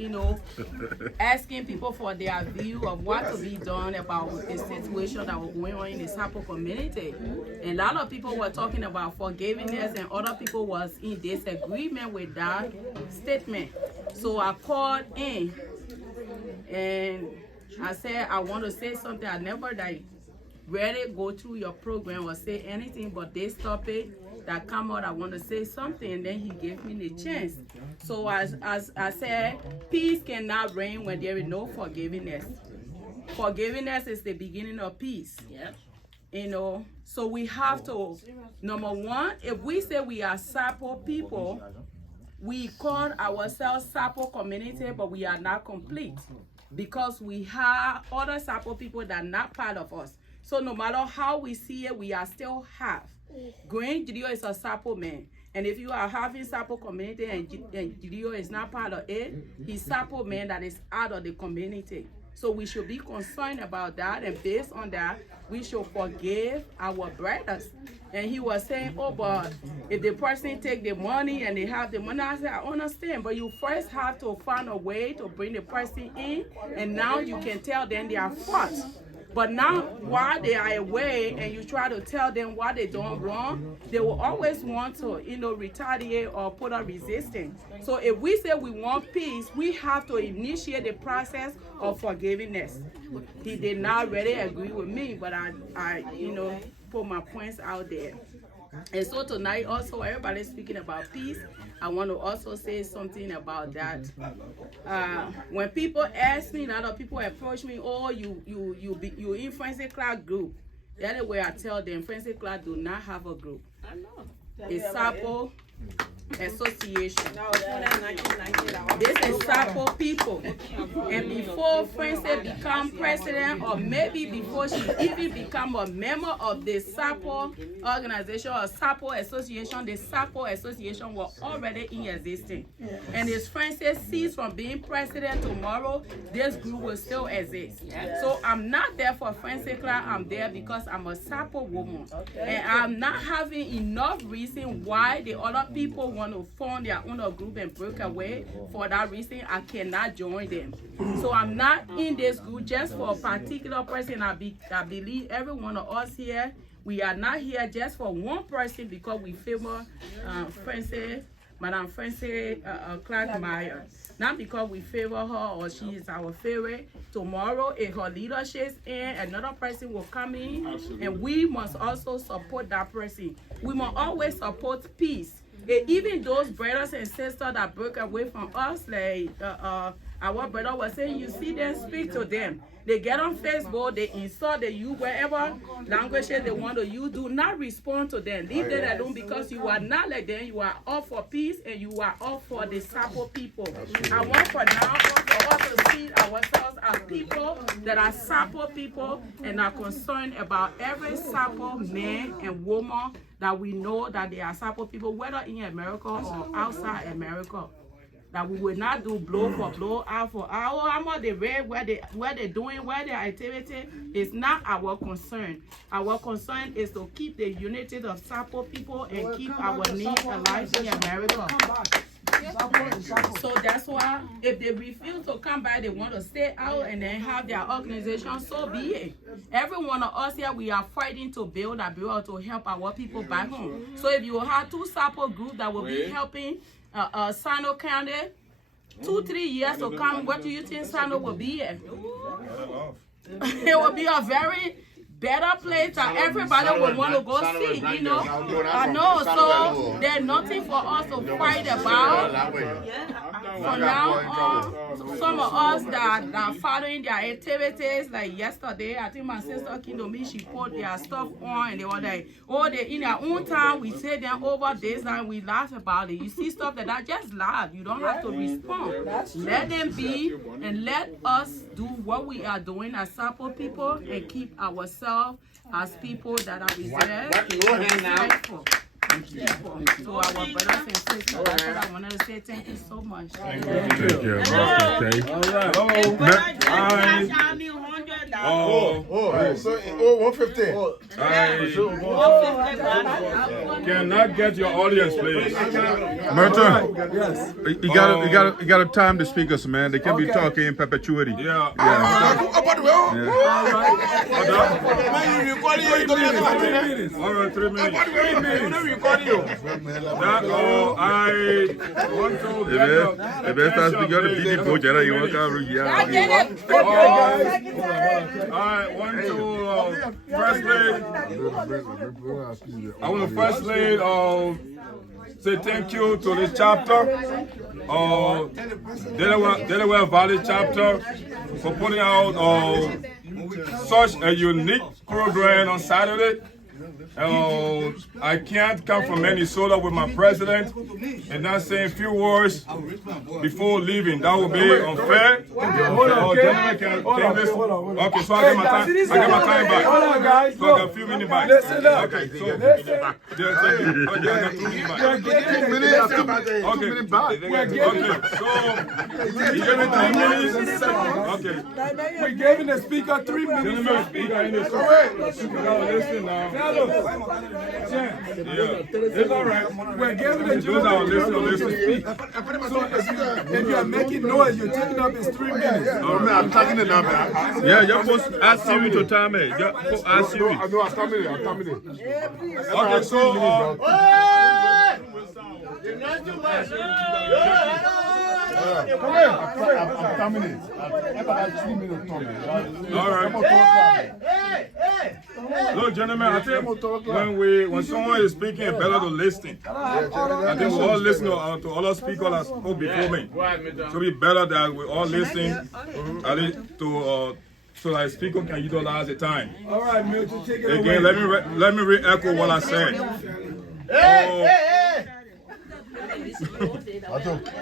asking people for their view of what to be done about the situation that was going on in the Sapo community. And a lot of people were talking about forgiveness, and other people was in disagreement with that statement. So I called in, and I said, I want to say something. I never really go through your program or say anything, but this topic that come out, I want to say something, and then he gave me the chance. So as I said, peace cannot reign when there is no forgiveness. Forgiveness is the beginning of peace. Yeah. So we have to, number one, if we say we are Sapo people, we call ourselves Sapo community, but we are not complete, because we have other Sapo people that are not part of us. So no matter how we see it, we are still half. Grand Gidio is a Sapo man. And if you are having Sapo community and Gidio is not part of it, he's Sapo man that is out of the community. So we should be concerned about that, and based on that, we should forgive our brothers. And he was saying, oh, but if the person take the money and they have the money, I said, I understand, but you first have to find a way to bring the person in, and now you can tell them they are fault. But now, while they are away and you try to tell them what they done wrong, they will always want to, retaliate or put a resistance. So if we say we want peace, we have to initiate the process of forgiveness. He did not really agree with me, but I put my points out there. And so tonight also, everybody's speaking about peace. I want to also say something about that. When people ask me, a lot of people approach me, oh, you in Friendship Club group. The other way I tell them, Friendship Club do not have a group. It's Sapo Association. This is Sapo people. And before Friendship become president, or maybe before she even become a member of the Sapo organization or Sapo Association, the Sapo Association was already in existence. And if Friendship ceases from being president tomorrow, this group will still exist. So I'm not there for Friendship Club, I'm there because I'm a Sapo woman. And I'm not having enough reason why the other people want to form their own group and break away. For that reason, I cannot join them. So I'm not in this group just for a particular person. I believe every one of us here, we are not here just for one person because we favor Friendship Madam Francie Clark Meyer. Not because we favor her or she is our favorite. Tomorrow, if her leadership and another person will come in, and we must also support that person. We must always support peace. And even those brothers and sisters that broke away from us, like our brother was saying, you see them, speak to them. They get on Facebook, they insult, they use whatever languages they want to use. Do not respond to them. Leave them alone because you are not like them. You are all for peace and you are all for the Sapo people. I want for now for us to see ourselves as people that are Sapo people and are concerned about every Sapo man and woman that we know that they are Sapo people, whether in America or outside America. That we will not do blow for blow, hour for hour. I'm on the rate where they're doing, where their activity is not our concern. Our concern is to keep the unity of Sapo people and keep our needs alive in America. So that's why if they refuse to come back, they want to stay out and then have their organization, so be it. Every one of us here, we are fighting to build a bureau to help our people back home. So if you have two Sapo groups that will be helping Sano County, 2-3 years to come, what do you think Sano will be in? It will be a very better place that everybody will want to go see, you know. I know, so there's nothing for us to fight about. From now on, some of us that are following their activities, like yesterday, I think my sister came to me, she put their stuff on, and they were like, oh, they in their own time, we say them over this, and we laugh about it. You see stuff like that, just laugh. You don't have to respond. Let them be, and let us do what we are doing as Sapo people, and keep ourselves as people that are reserved and respectful. To our brothers and sisters, that's what I wanted to say. Thank you so much. Thank you. So 150. Can I get your audience, please? Merton, yes. You got to time the speakers, man. They can't be talking in perpetuity. Yeah. All right, 3 minutes. I want to get I want to firstly say thank you to this chapter, Delaware Valley chapter, for putting out such a unique program on Saturday. I can't come from Minnesota with my president and not saying a few words before leaving. That would be unfair. Okay, so I get my time back. Hold on, guys. So I got a few minutes back. Listen up. Okay, so I got 2 minutes back. Okay, so you gave me 3 minutes. Okay. We gave the speaker 3 minutes. Listen now. It's all right. We're giving the Jews our list to speak. So if you're making noise, you're taking up his 3 minutes. Oh, man, I'm taking it up. Yeah, you're supposed to ask Siri to time it. Ask Siri. I know, I'm coming in. Okay, so I'm coming in. I got 3 minutes. All right. Look, gentlemen, I think when someone is speaking, it's better to listen. I think we all listen to other speakers that spoke before me. So it's better that we all listen at least to so that speaker can utilize the time. All right, Milton, take it again. away. Let me re-echo what I said.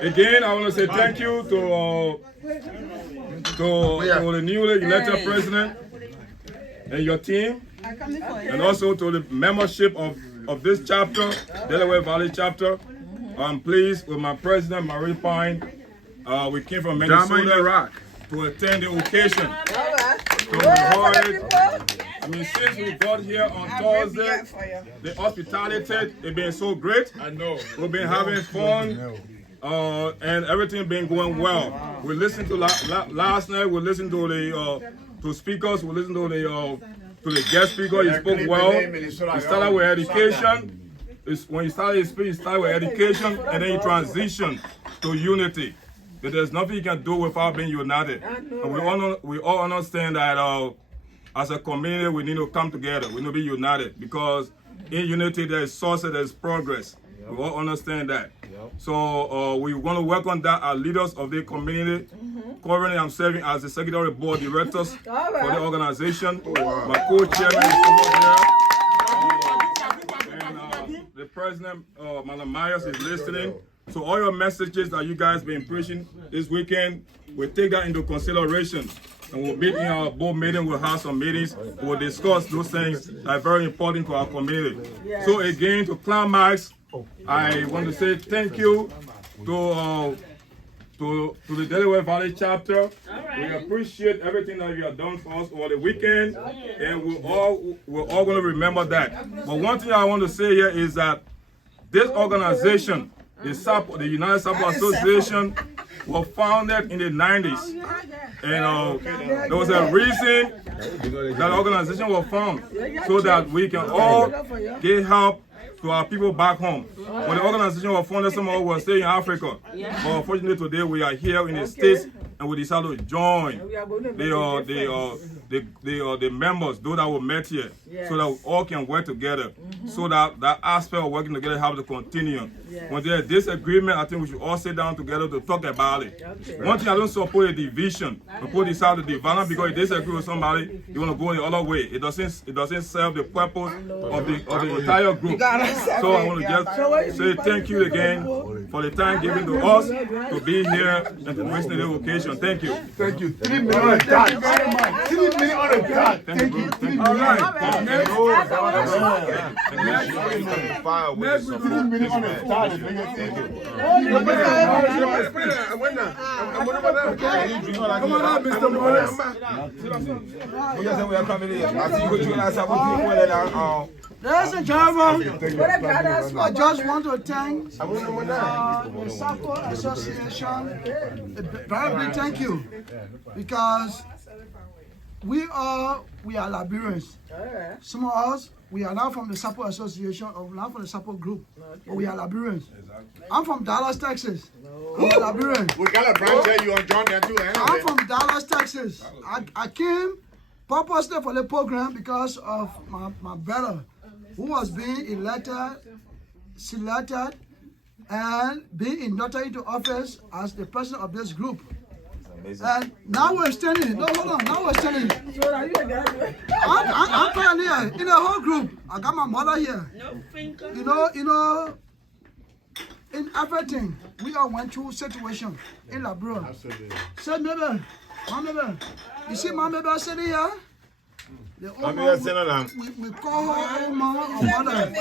Again, I want to say thank you to the newly elected president and your team, and also to the membership of this chapter, Delaware Valley chapter. I'm pleased with my president, Marie Pine. We came from Minnesota to attend the occasion. I mean, since we got here on Thursday, the hospitality has been so great. I know. We've been having fun. And everything been going well. We listened to last night. We listened to the speakers. We listened to the guest speaker. He spoke well. He started with education. when you start a speech, you start with education and then you transition to unity. But there's nothing you can do without being united. And we all understand that as a community, we need to come together. We need to be united because in unity, there is success, there is progress. We all understand that. So we want to work on that as leaders of the community. Currently, I'm serving as the secretary board directors for the organization. My co-chairman is over there. And the president, Madam Myers, is listening. So all your messages that you guys been preaching this weekend, we'll take that into consideration. And we'll meet in our board meeting, we'll have some meetings, we'll discuss those things that are very important to our community. So again, to climax, I want to say thank you to the Delaware Valley chapter. We appreciate everything that you have done for us over the weekend, and we're all going to remember that. But one thing I want to say here is that this organization, the United Support Association, was founded in the 90s. And there was a reason that the organization was formed, so that we can all get help to our people back home. When the organization was founded, some of us were staying in Africa. But unfortunately today we are here in the States and we decided to join the members, those that were met here, so that we all can work together, so that that aspect of working together have to continue. When there's disagreement, I think we should all sit down together to talk about it. One thing I don't support is division. People decide to divide because you disagree with somebody, you want to go the other way. It doesn't serve the purpose of the entire group. So I want to just say thank you again for the time given to us to be here and to witness the occasion. Thank you. Thank you. 3 minutes on the dot. 3 minutes on the dot. Thank you. 3 minutes. All right. Next we do 3 minutes on the dot. Thank you. Come on out, Mr. Morris. Ladies and gentlemen, I just want to thank the Support Association a very big thank you, because we are Liberians. Some of us, we are not from the Support Association or not from the Support group, but we are Liberians. I'm from Dallas, Texas. I'm a Liberian. We got a branch here, you on John there too. I'm from Dallas, Texas. I came purposely for the program because of my brother, who was being elected, selected, and being inducted into office as the president of this group. And now we're standing. No, hold on. Now we're standing. I'm pioneer in the whole group. I got my mother here. You know, in everything, we all went through situation in Liberia. Say, maybe, you see my baby sitting here? The old man, we call her old mama or mother.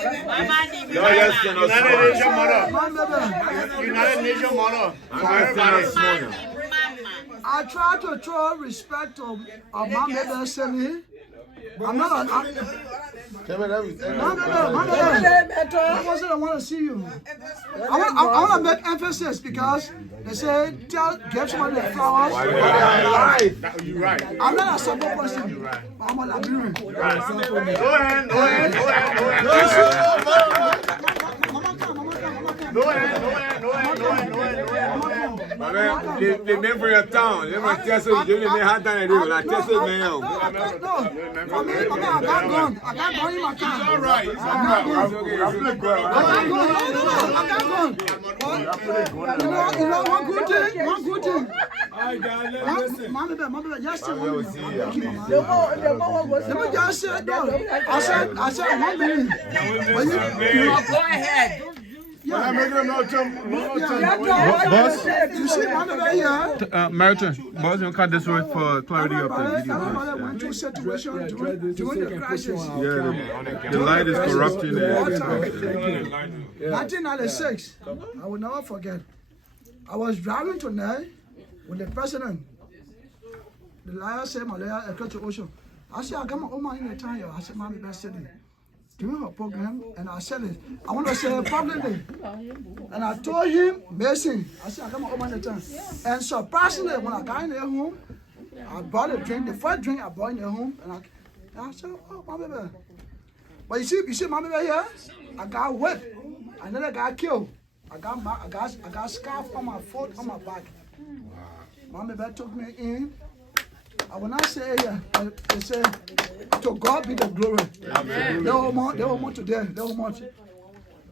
United Nations mother. I try to show respect to my baby Sally. I'm not I want to see you. I want to make emphasis because they say, get somebody the flowers. You're right. I'm not a support person, but I'm a Liberian. Go ahead. The men from your town, they might test you, they may have time to do like test you, man. No. I got gun in my car. All right. I got gun. You know one good thing. Mama, yesterday, let me just say it though. I said 1 minute. Go ahead. Yeah. Boss, You see, Mama right here. Meriton, boss, you cut this way for clarity of the video. Everybody went through situation during the crisis. Yeah, the light is corrupting it. 1996, I will never forget. I was driving tonight with the president. The liar said, Malaya, I cut to Ocean. I said, I got my own man in the town here. I said, Mommy, best sitting. During her program, and I said it. I want to say it publicly. And I told him, Mason, I said, I got my own man in the town. And surprisingly, when I got in their home, I bought a drink, the first drink I bought in their home, and I said, oh, my baby. But you see, mommy right here, I got whipped. Another guy killed. I got scarf on my foot, on my back. Mommy bear took me in. I will not say yeah. They say, to God be the glory. They will want to them. They will want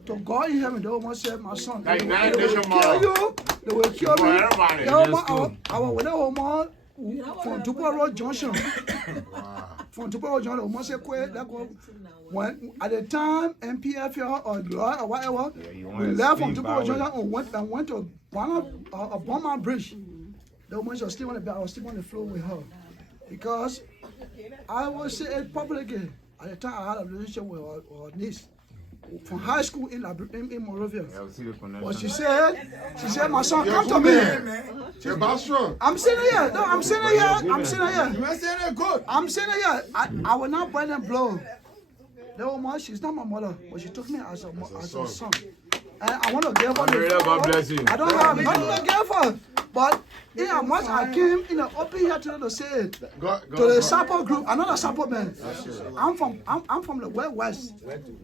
to God in heaven. They will want to say, my son. They will kill you. They will kill me. They will want from Dubai Road Junction. From Dubai Road Junction, they will say, when at the time MPF or Lloyd or whatever, we left from Dubai Road Junction and went to Beaumont Bridge. The woman was still on the bed. I was still on the floor with her because I was saying publicly at the time I had a relationship with her niece from high school in Moravia. But she said, my son, come to me. I'm sitting here. No, I'm sitting here. I'm sitting here. You are saying it good. I'm sitting here. I will not bite and blow. The woman, she's not my mother, but she took me as a son. And I want to give her. God bless you. I don't have nothing to give her. But once I came in the open here to say it to the support group, I'm not a support man. I'm from the West.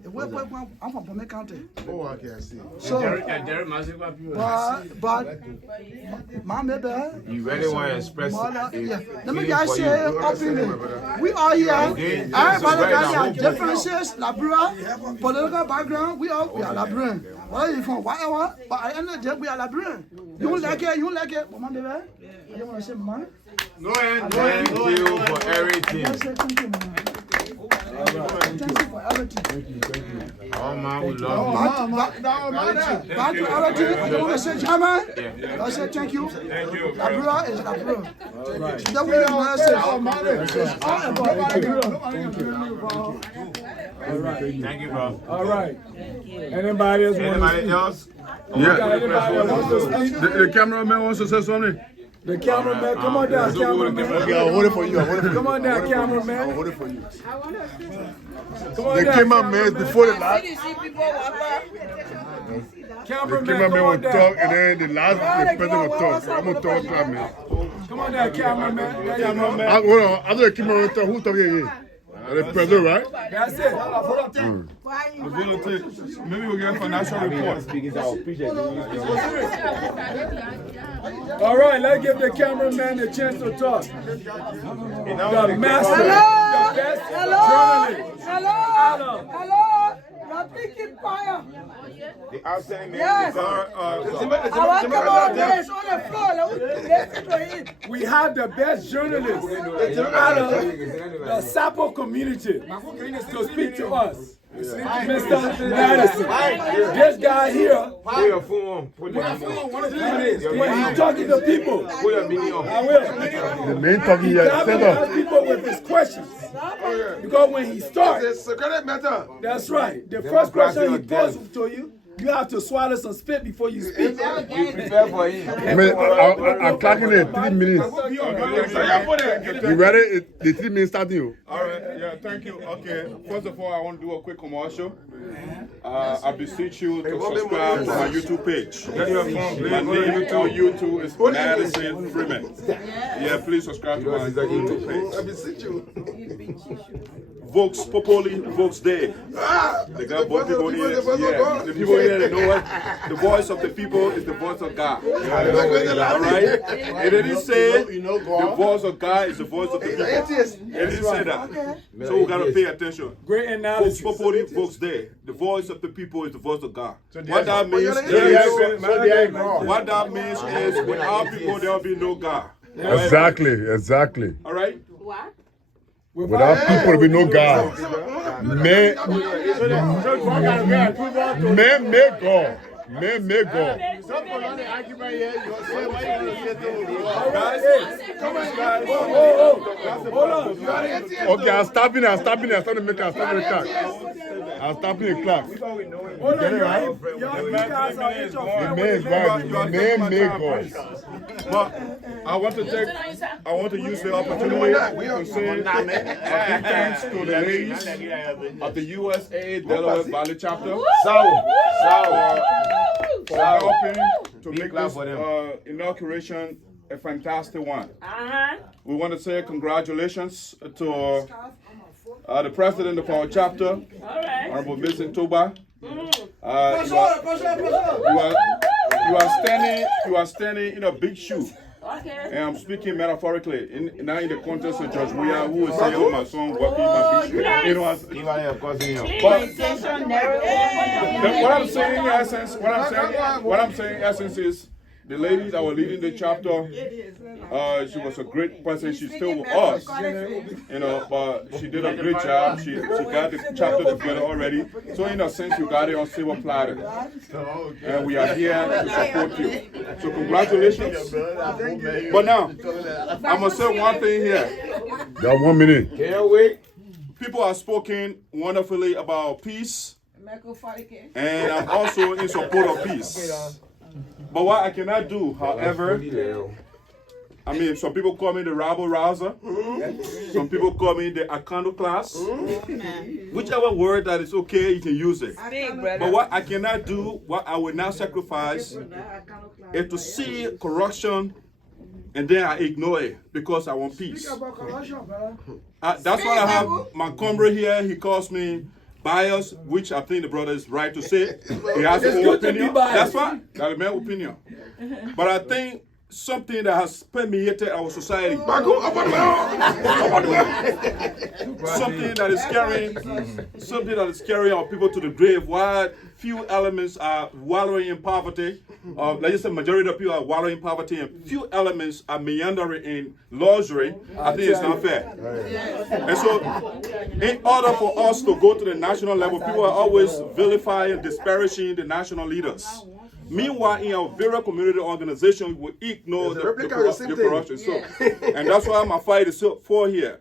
I'm from Bombay County. Oh, okay, I see. So, but my baby, you really want to express let me just say openly, we are here. Everybody got their differences, Labra, political background. We are Labran. Where are you from? Whatever. But at the end of the day, we are Labran. You don't like it. You don't like it. But my baby, I don't want to say man. No, thank you for everything. Thank you, man. Thank you for everything. Thank you. Oh man, we love you. Back to everything. I don't want to say German. I say thank you. Labra is Labra. Right. That we are message. All about Labra. All right. Thank you, bro. All right. Anybody else? Anybody else? Yeah. Anybody else wants to speak? The cameraman wants to say something. The cameraman, come on down, cameraman. Okay, I'll hold it for you. Come on down, cameraman. I'll hold it for you. Come on The down. cameraman before the last. The Cameraman, cameraman come will on down. talk, and then the last person will talk. I'm gonna talk to him, man. Come on down, cameraman. There you go. Hold on. After the cameraman talk, who's talking again? The president, right? That's it. Maybe we'll get a financial report. All right, let's give the cameraman a chance to talk. The master, the best journalist. Hello. You're picking fire. The outstanding man. Yes. I want to come on there. It's on the floor. Listen to it. We have the best journalist out of the Sapo community to speak to us. Mr. Madison, this guy here, Put your phone on. Put your phone when he's talking to people, Put your mini on. I will. The main talking here. Stand up. People with his questions. Because when he starts, It's a secret matter. that's right. The first question he poses to you, you have to swallow some spit before you speak. You prepare for him. I'm clocking it 3 minutes. You ready? The 3 minutes starting. All right, yeah, thank you. Okay, first of all, I want to do a quick commercial. I beseech you to subscribe to my YouTube page. Get your phone, please. My name on YouTube is Madison Freeman. Yeah, please subscribe to my YouTube page. Vox Populi, Vox Day. They got both people here. Yeah, the people here, they know what? The voice of the people is the voice of God. All right? It didn't say the voice of God is the voice of the people. It didn't say that. So we got to pay attention. Great analysis. Vox Populi, Vox Day. The voice of the people is the voice of God. What that means is without people, there will be no God. Exactly. All right? What? Without people, there will be no God. Man, make God. Man, make God. Hold on. Okay, I'm stopping it. I'm stopping the clock. I'm stopping the clock. Hold on, Get it right? you guys are The man is right. The man make God. But I want to use the opportunity to say a big thanks to the ladies of the USA Delaware Valley chapter for helping to make this inauguration a fantastic one. We want to say congratulations to the president of our chapter, Honorable Mason Toba. You are standing in a big shoe. And I'm speaking metaphorically, not in the context of Judge William, who will say, oh, my son, walking my big shoe. You know what I'm saying in essence, what I'm saying in essence is, the lady that was leading the chapter, she was a great person. She's still with us, you know, but she did a great job. She got the chapter together already. So in a sense, you got it on silver platter. And we are here to support you. So congratulations. But now, I'm going to say one thing here. Got 1 minute. Can't wait. People have spoken wonderfully about peace. And I'm also in support of peace. But what I cannot do, however, I mean, some people call me the rabble-rouser. Some people call me the iconoclast. Whichever word that is okay, you can use it. But what I cannot do, what I will not sacrifice, is to see corruption and then I ignore it because I want peace. That's why I have my comrade here. He calls me bias, which I think the brother is right to say. He has his own opinion. That's fine. That's my opinion. But I think something that has permeated our society, something that is carrying our people to the grave, while few elements are wallowing in poverty, let's just say majority of people are wallowing in poverty, and few elements are meandering in luxury. I think it's not fair. And so, in order for us to go to the national level, people are always vilifying and disparaging the national leaders. Meanwhile, in our various community organizations, we ignore the corruption. So, and that's why my fight is for here.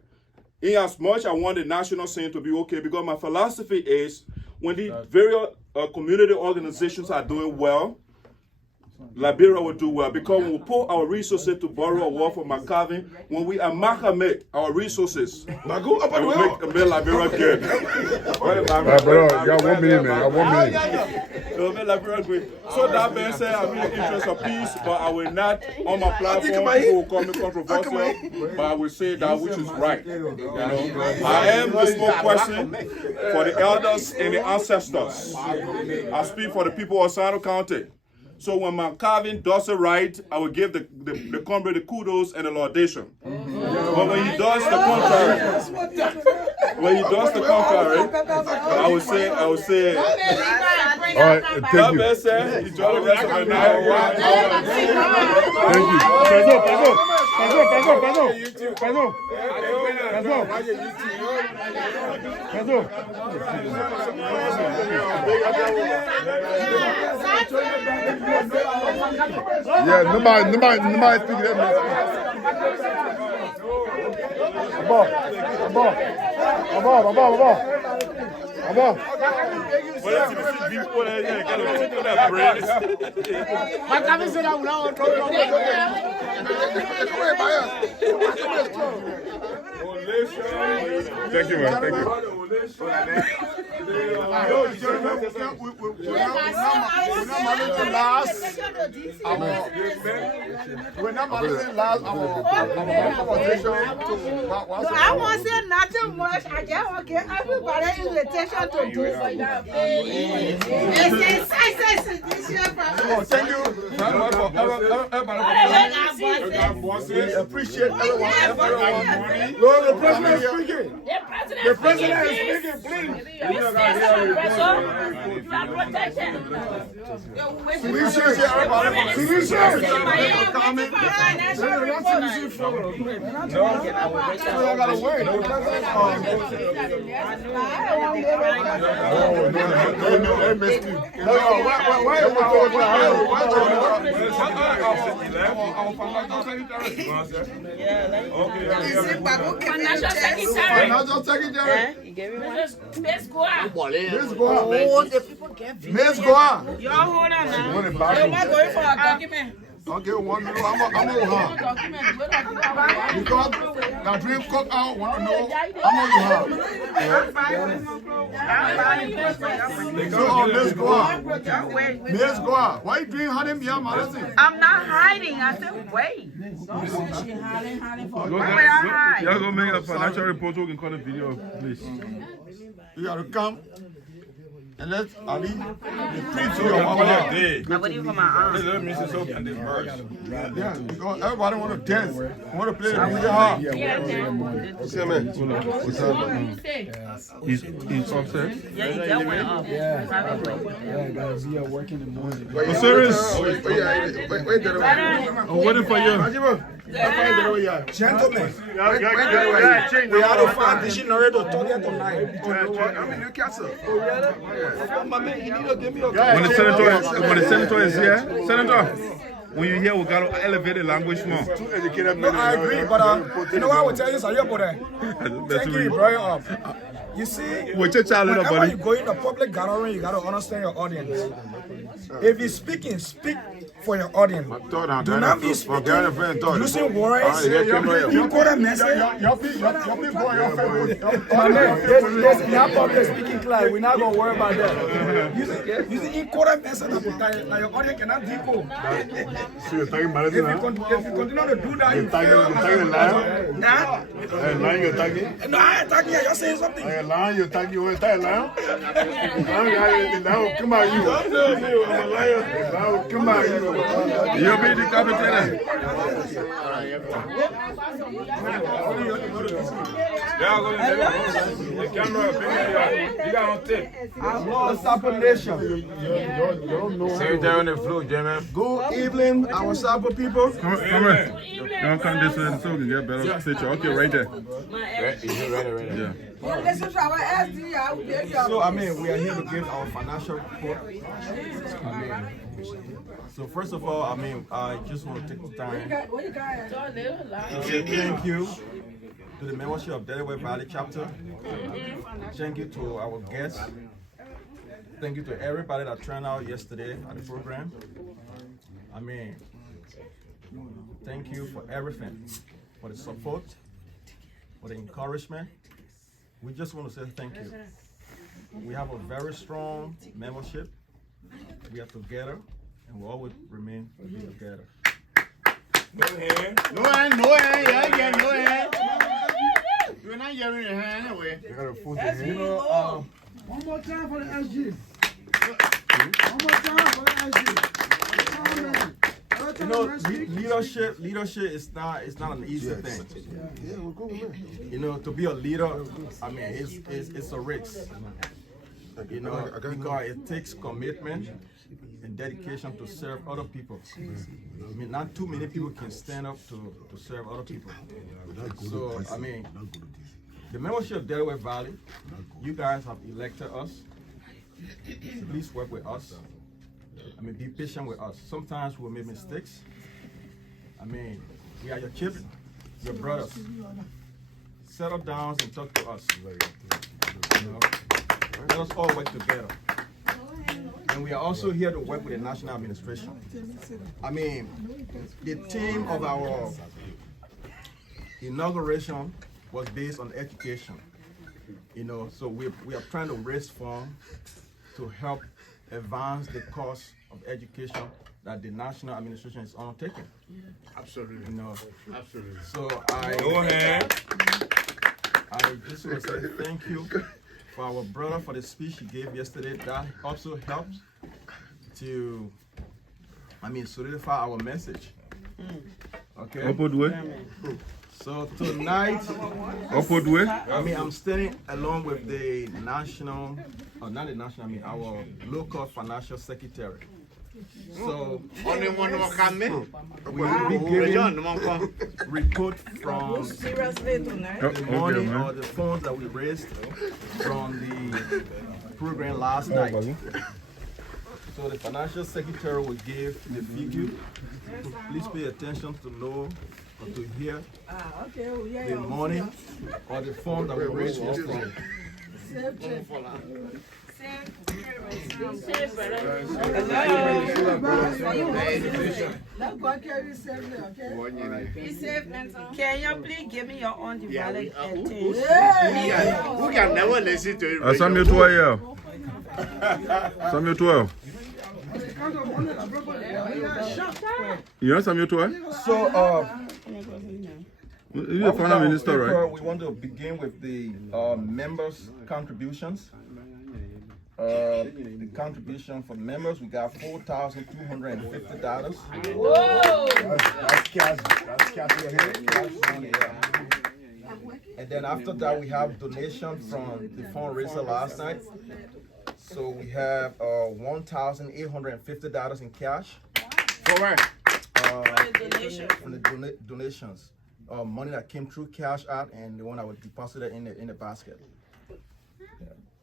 In as much I want the national scene to be okay, because my philosophy is when the various community organizations are doing well, Liberia will do well, because when we put our resources to borrow a word from McCarvin, when we amalgamate our resources, and we make Liberia good. You got 1 minute, man. You got 1 minute. So that being said, I'm in the interest of peace, but I will not, on my platform, people will call me controversial, but I will say that which is right. You know? I am the spokesperson for the elders and the ancestors. I speak for the people of Sano County. So when McCarvin does it right, I will give the comrade the kudos and the laudation. But when he does the contrary, I will say, all right, thank you. Yeah, nobody speaking that much. Thank you, man. Thank you. We're not managing last conversation. I won't say nothing much. I just want to give everybody invitation to do it. Thank you. Appreciate everyone. Lord, the president is speaking. The president is speaking, please. Miss Goa. Miss Goa. Y'all hold on now. You're not going for a document. Okay, one minute. I'm because the dream cook out want to know how much you have. Miss Goa. Miss Goa. Why you doing honey beer, Madison? I'm not hiding. I said wait. Y'all go make a financial report so we can call the video, please. You gotta come and let Ali preach your I wouldn't even for my aunt. Yeah, because everybody want to dance, want to play the music hard. He's upset. Yeah, he just went up. Yeah, guys, we are working in the morning. Osiris, I'm waiting for you. Gentlemen, we have to find dictionary to talk here tonight. I'm in Newcastle. when the senator is here, Senator, when you're here, we got to elevate the language more. No, I agree, but you know what I will tell you, Sayo, thank you, bro. You see, whenever you go in a public gathering, you got to understand your audience. If you're speaking, speak for your audience. Do not be speaking using words. You got a message. There's enough public speaking class. We're not going to worry about that. Using incorrect message that your audience cannot decode. If you continue to do that, you fail. No, I ain't attacking you. You're saying something. Lying, you're talking, you ain't lying. Come on, you. I'm a liar. Come on, you. You'll be decapitated. The camera, you got on tape. Our Sapa Nation. Say down the floor, Jimmy. Good evening, our Sapa people. Come here. You want to come this way so we can get better picture. Okay, right there. Right. Yeah. So, we are here to give our financial report. So, first of all, I just want to take the time to say thank you to the membership of Delaware Valley Chapter. Thank you to our guests. Thank you to everybody that turned out yesterday at the program. Thank you for everything, for the support, for the encouragement. We just want to say thank you. We have a very strong membership. We are together, and we'll always remain together. No hand. You're not giving your hand anyway. One more time for the SG. One more time for the SG. Leadership is not an easy thing. To be a leader, it's a risk. Because it takes commitment and dedication to serve other people. Not too many people can stand up to serve other people. So, the membership of Delaware Valley, you guys have elected us. Please work with us. Be patient with us. Sometimes we'll make mistakes. We are your children, your brothers. Settle down and talk to us. Let us all work together. And we are also here to work with the national administration. The theme of our inauguration was based on education. So we are trying to raise funds to help advance the cost of education that the national administration is undertaking. Absolutely. Absolutely. So I just want to say thank you for our brother for the speech he gave yesterday. That also helps to, solidify our message. Okay. So tonight, I'm standing along with the our local financial secretary. So we will be giving report from the money or the funds that we raised from the program last night. So the financial secretary will give the figure. Please pay attention to know or to hear the money or the fund that we raised from. Can you please give me your undivided attention? Who can never listen to it? Samuel 12, Samuel 12. You know Samuel 12? So, You're the Prime Minister, right? We want to begin with the members' contributions. The contribution for members, we got $4,250. Whoa! That's cash. That's cash. And then after that, we have donation from the fundraiser last night. So we have $1,850 in cash. For where? From the donations. Money that came through cash out and the one that was deposited in the basket. Yeah.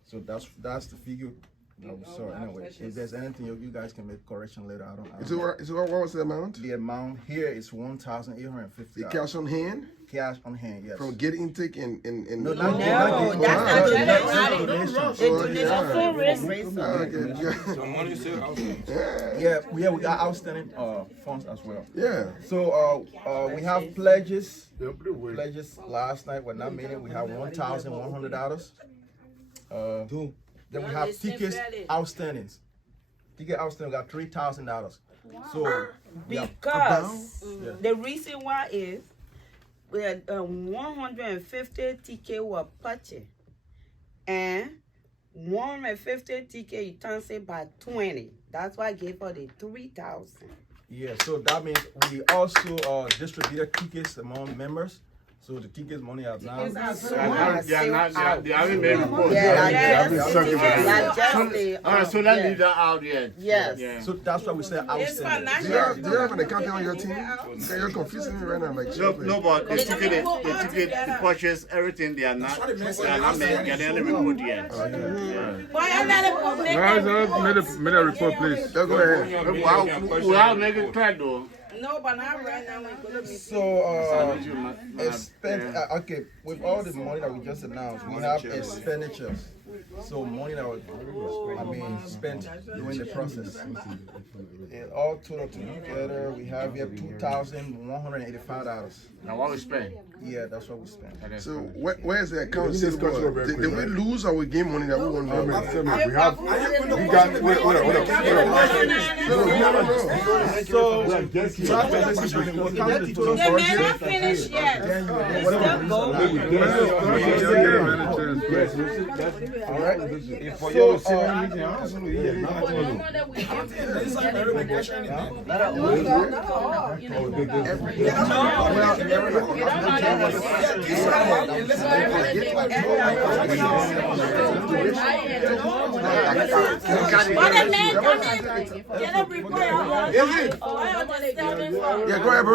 So that's the figure. So anyway, if there's anything you guys can make correction later. I don't So what was the amount? The amount here is $1,850. The cash on hand? Cash on hand, yes. From Get Intake and No, that's Yeah, we got outstanding funds as well. Yeah. So we have pledges. Pledges last night were not meeting. We have $1,100. Then we have tickets outstandings. Ticket outstanding, we got $3,000. So because the reason why is we had 150 tickets were purchased and 150 tickets you turn say by 20. That's why I gave her the 3,000. Yeah, so that means we also distributed tickets among members. So the tickets money are now. They haven't made reports. So let's leave that out yet. Yes. So that's why we say outstanding. Do you have an accountant on your team? You're confusing me right now. Like, no, but the ticket, the purchase, everything, they are not getting any report yet. Guys, made a report, please. Go ahead. We have make it clear though. No, but not right now. So, okay, with all the money that we just announced, we have expenditures. So money that was, spent during the process. It all total together, we have here $2,185. Now what we spend? Yeah, that's what we spent. So where is the account? Did we lose or we gain money that we won? So we'll count the total budget. Not finished yet. All right. Yeah, go ahead, bro.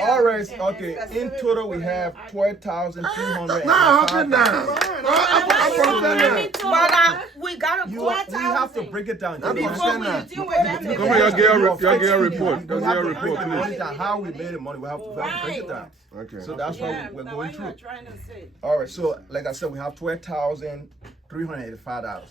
All right. Okay. In total, we have 12,300. Nah, how good now? We gotta we have to break it down. Come here, y'all get a report. Y'all get a report, please. How we made the money, we have to break it down. Okay. So that's why we're going through. All right. So, like I said, we have $12,385.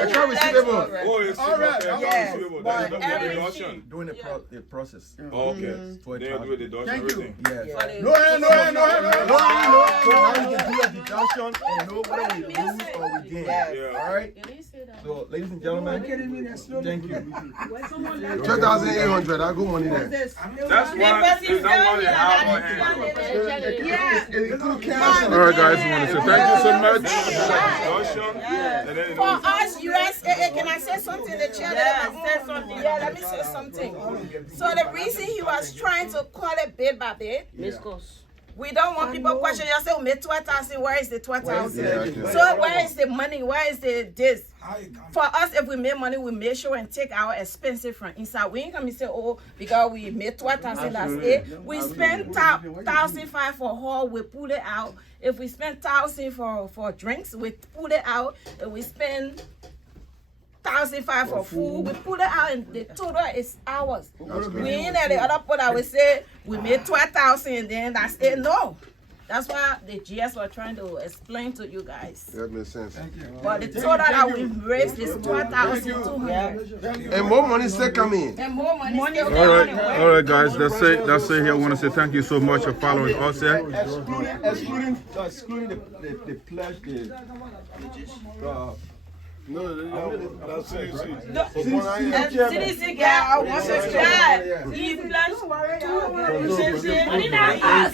Account receivable. Oh, it's all right. Receivable. That is not the deduction. During the process. Oh, okay. They do a deduction. Thank you. Yes. No. So now we can do a deduction and know whether we lose or we gain. Yeah. All right. So, ladies and gentlemen, thank you. 12,800. I go money there. That's why it's not what they have on hand. All right, guys, I want to say thank you so much. For us, USA, can I say something? The chair, let me say something. So the reason he was trying to call it bit by bit, we don't want people questioning. You say, we made 12,000. Where is the 12,000? So where is the money? Where is the this? For us, if we make money, we make sure and take our expenses from inside. We ain't come and say, oh, because we made 12,000, that's it. We spend 1,500 for hall, we pull it out. If we spend 1,000 for drinks, we pull it out. If we spend 1,500 for food, we pull it out, and the total is ours. We ain't at the other part. I would say we made 12,000, and then that's it. No. That's why the GS was trying to explain to you guys. That makes sense. But the total that we raised is 12,200. And more money still coming. And more money. All right, guys. That's it here. I want to say thank you so much for following us here. Excluding the pledge, No, that's CDC. CDC girl, I want to try. He pledged 200. Money not us.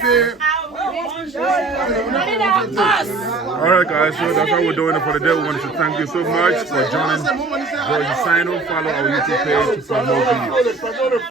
Money not us. All right, guys. So that's how we're doing it for the day. We want to thank you so much for joining. Go you sign up, follow our YouTube page for more videos.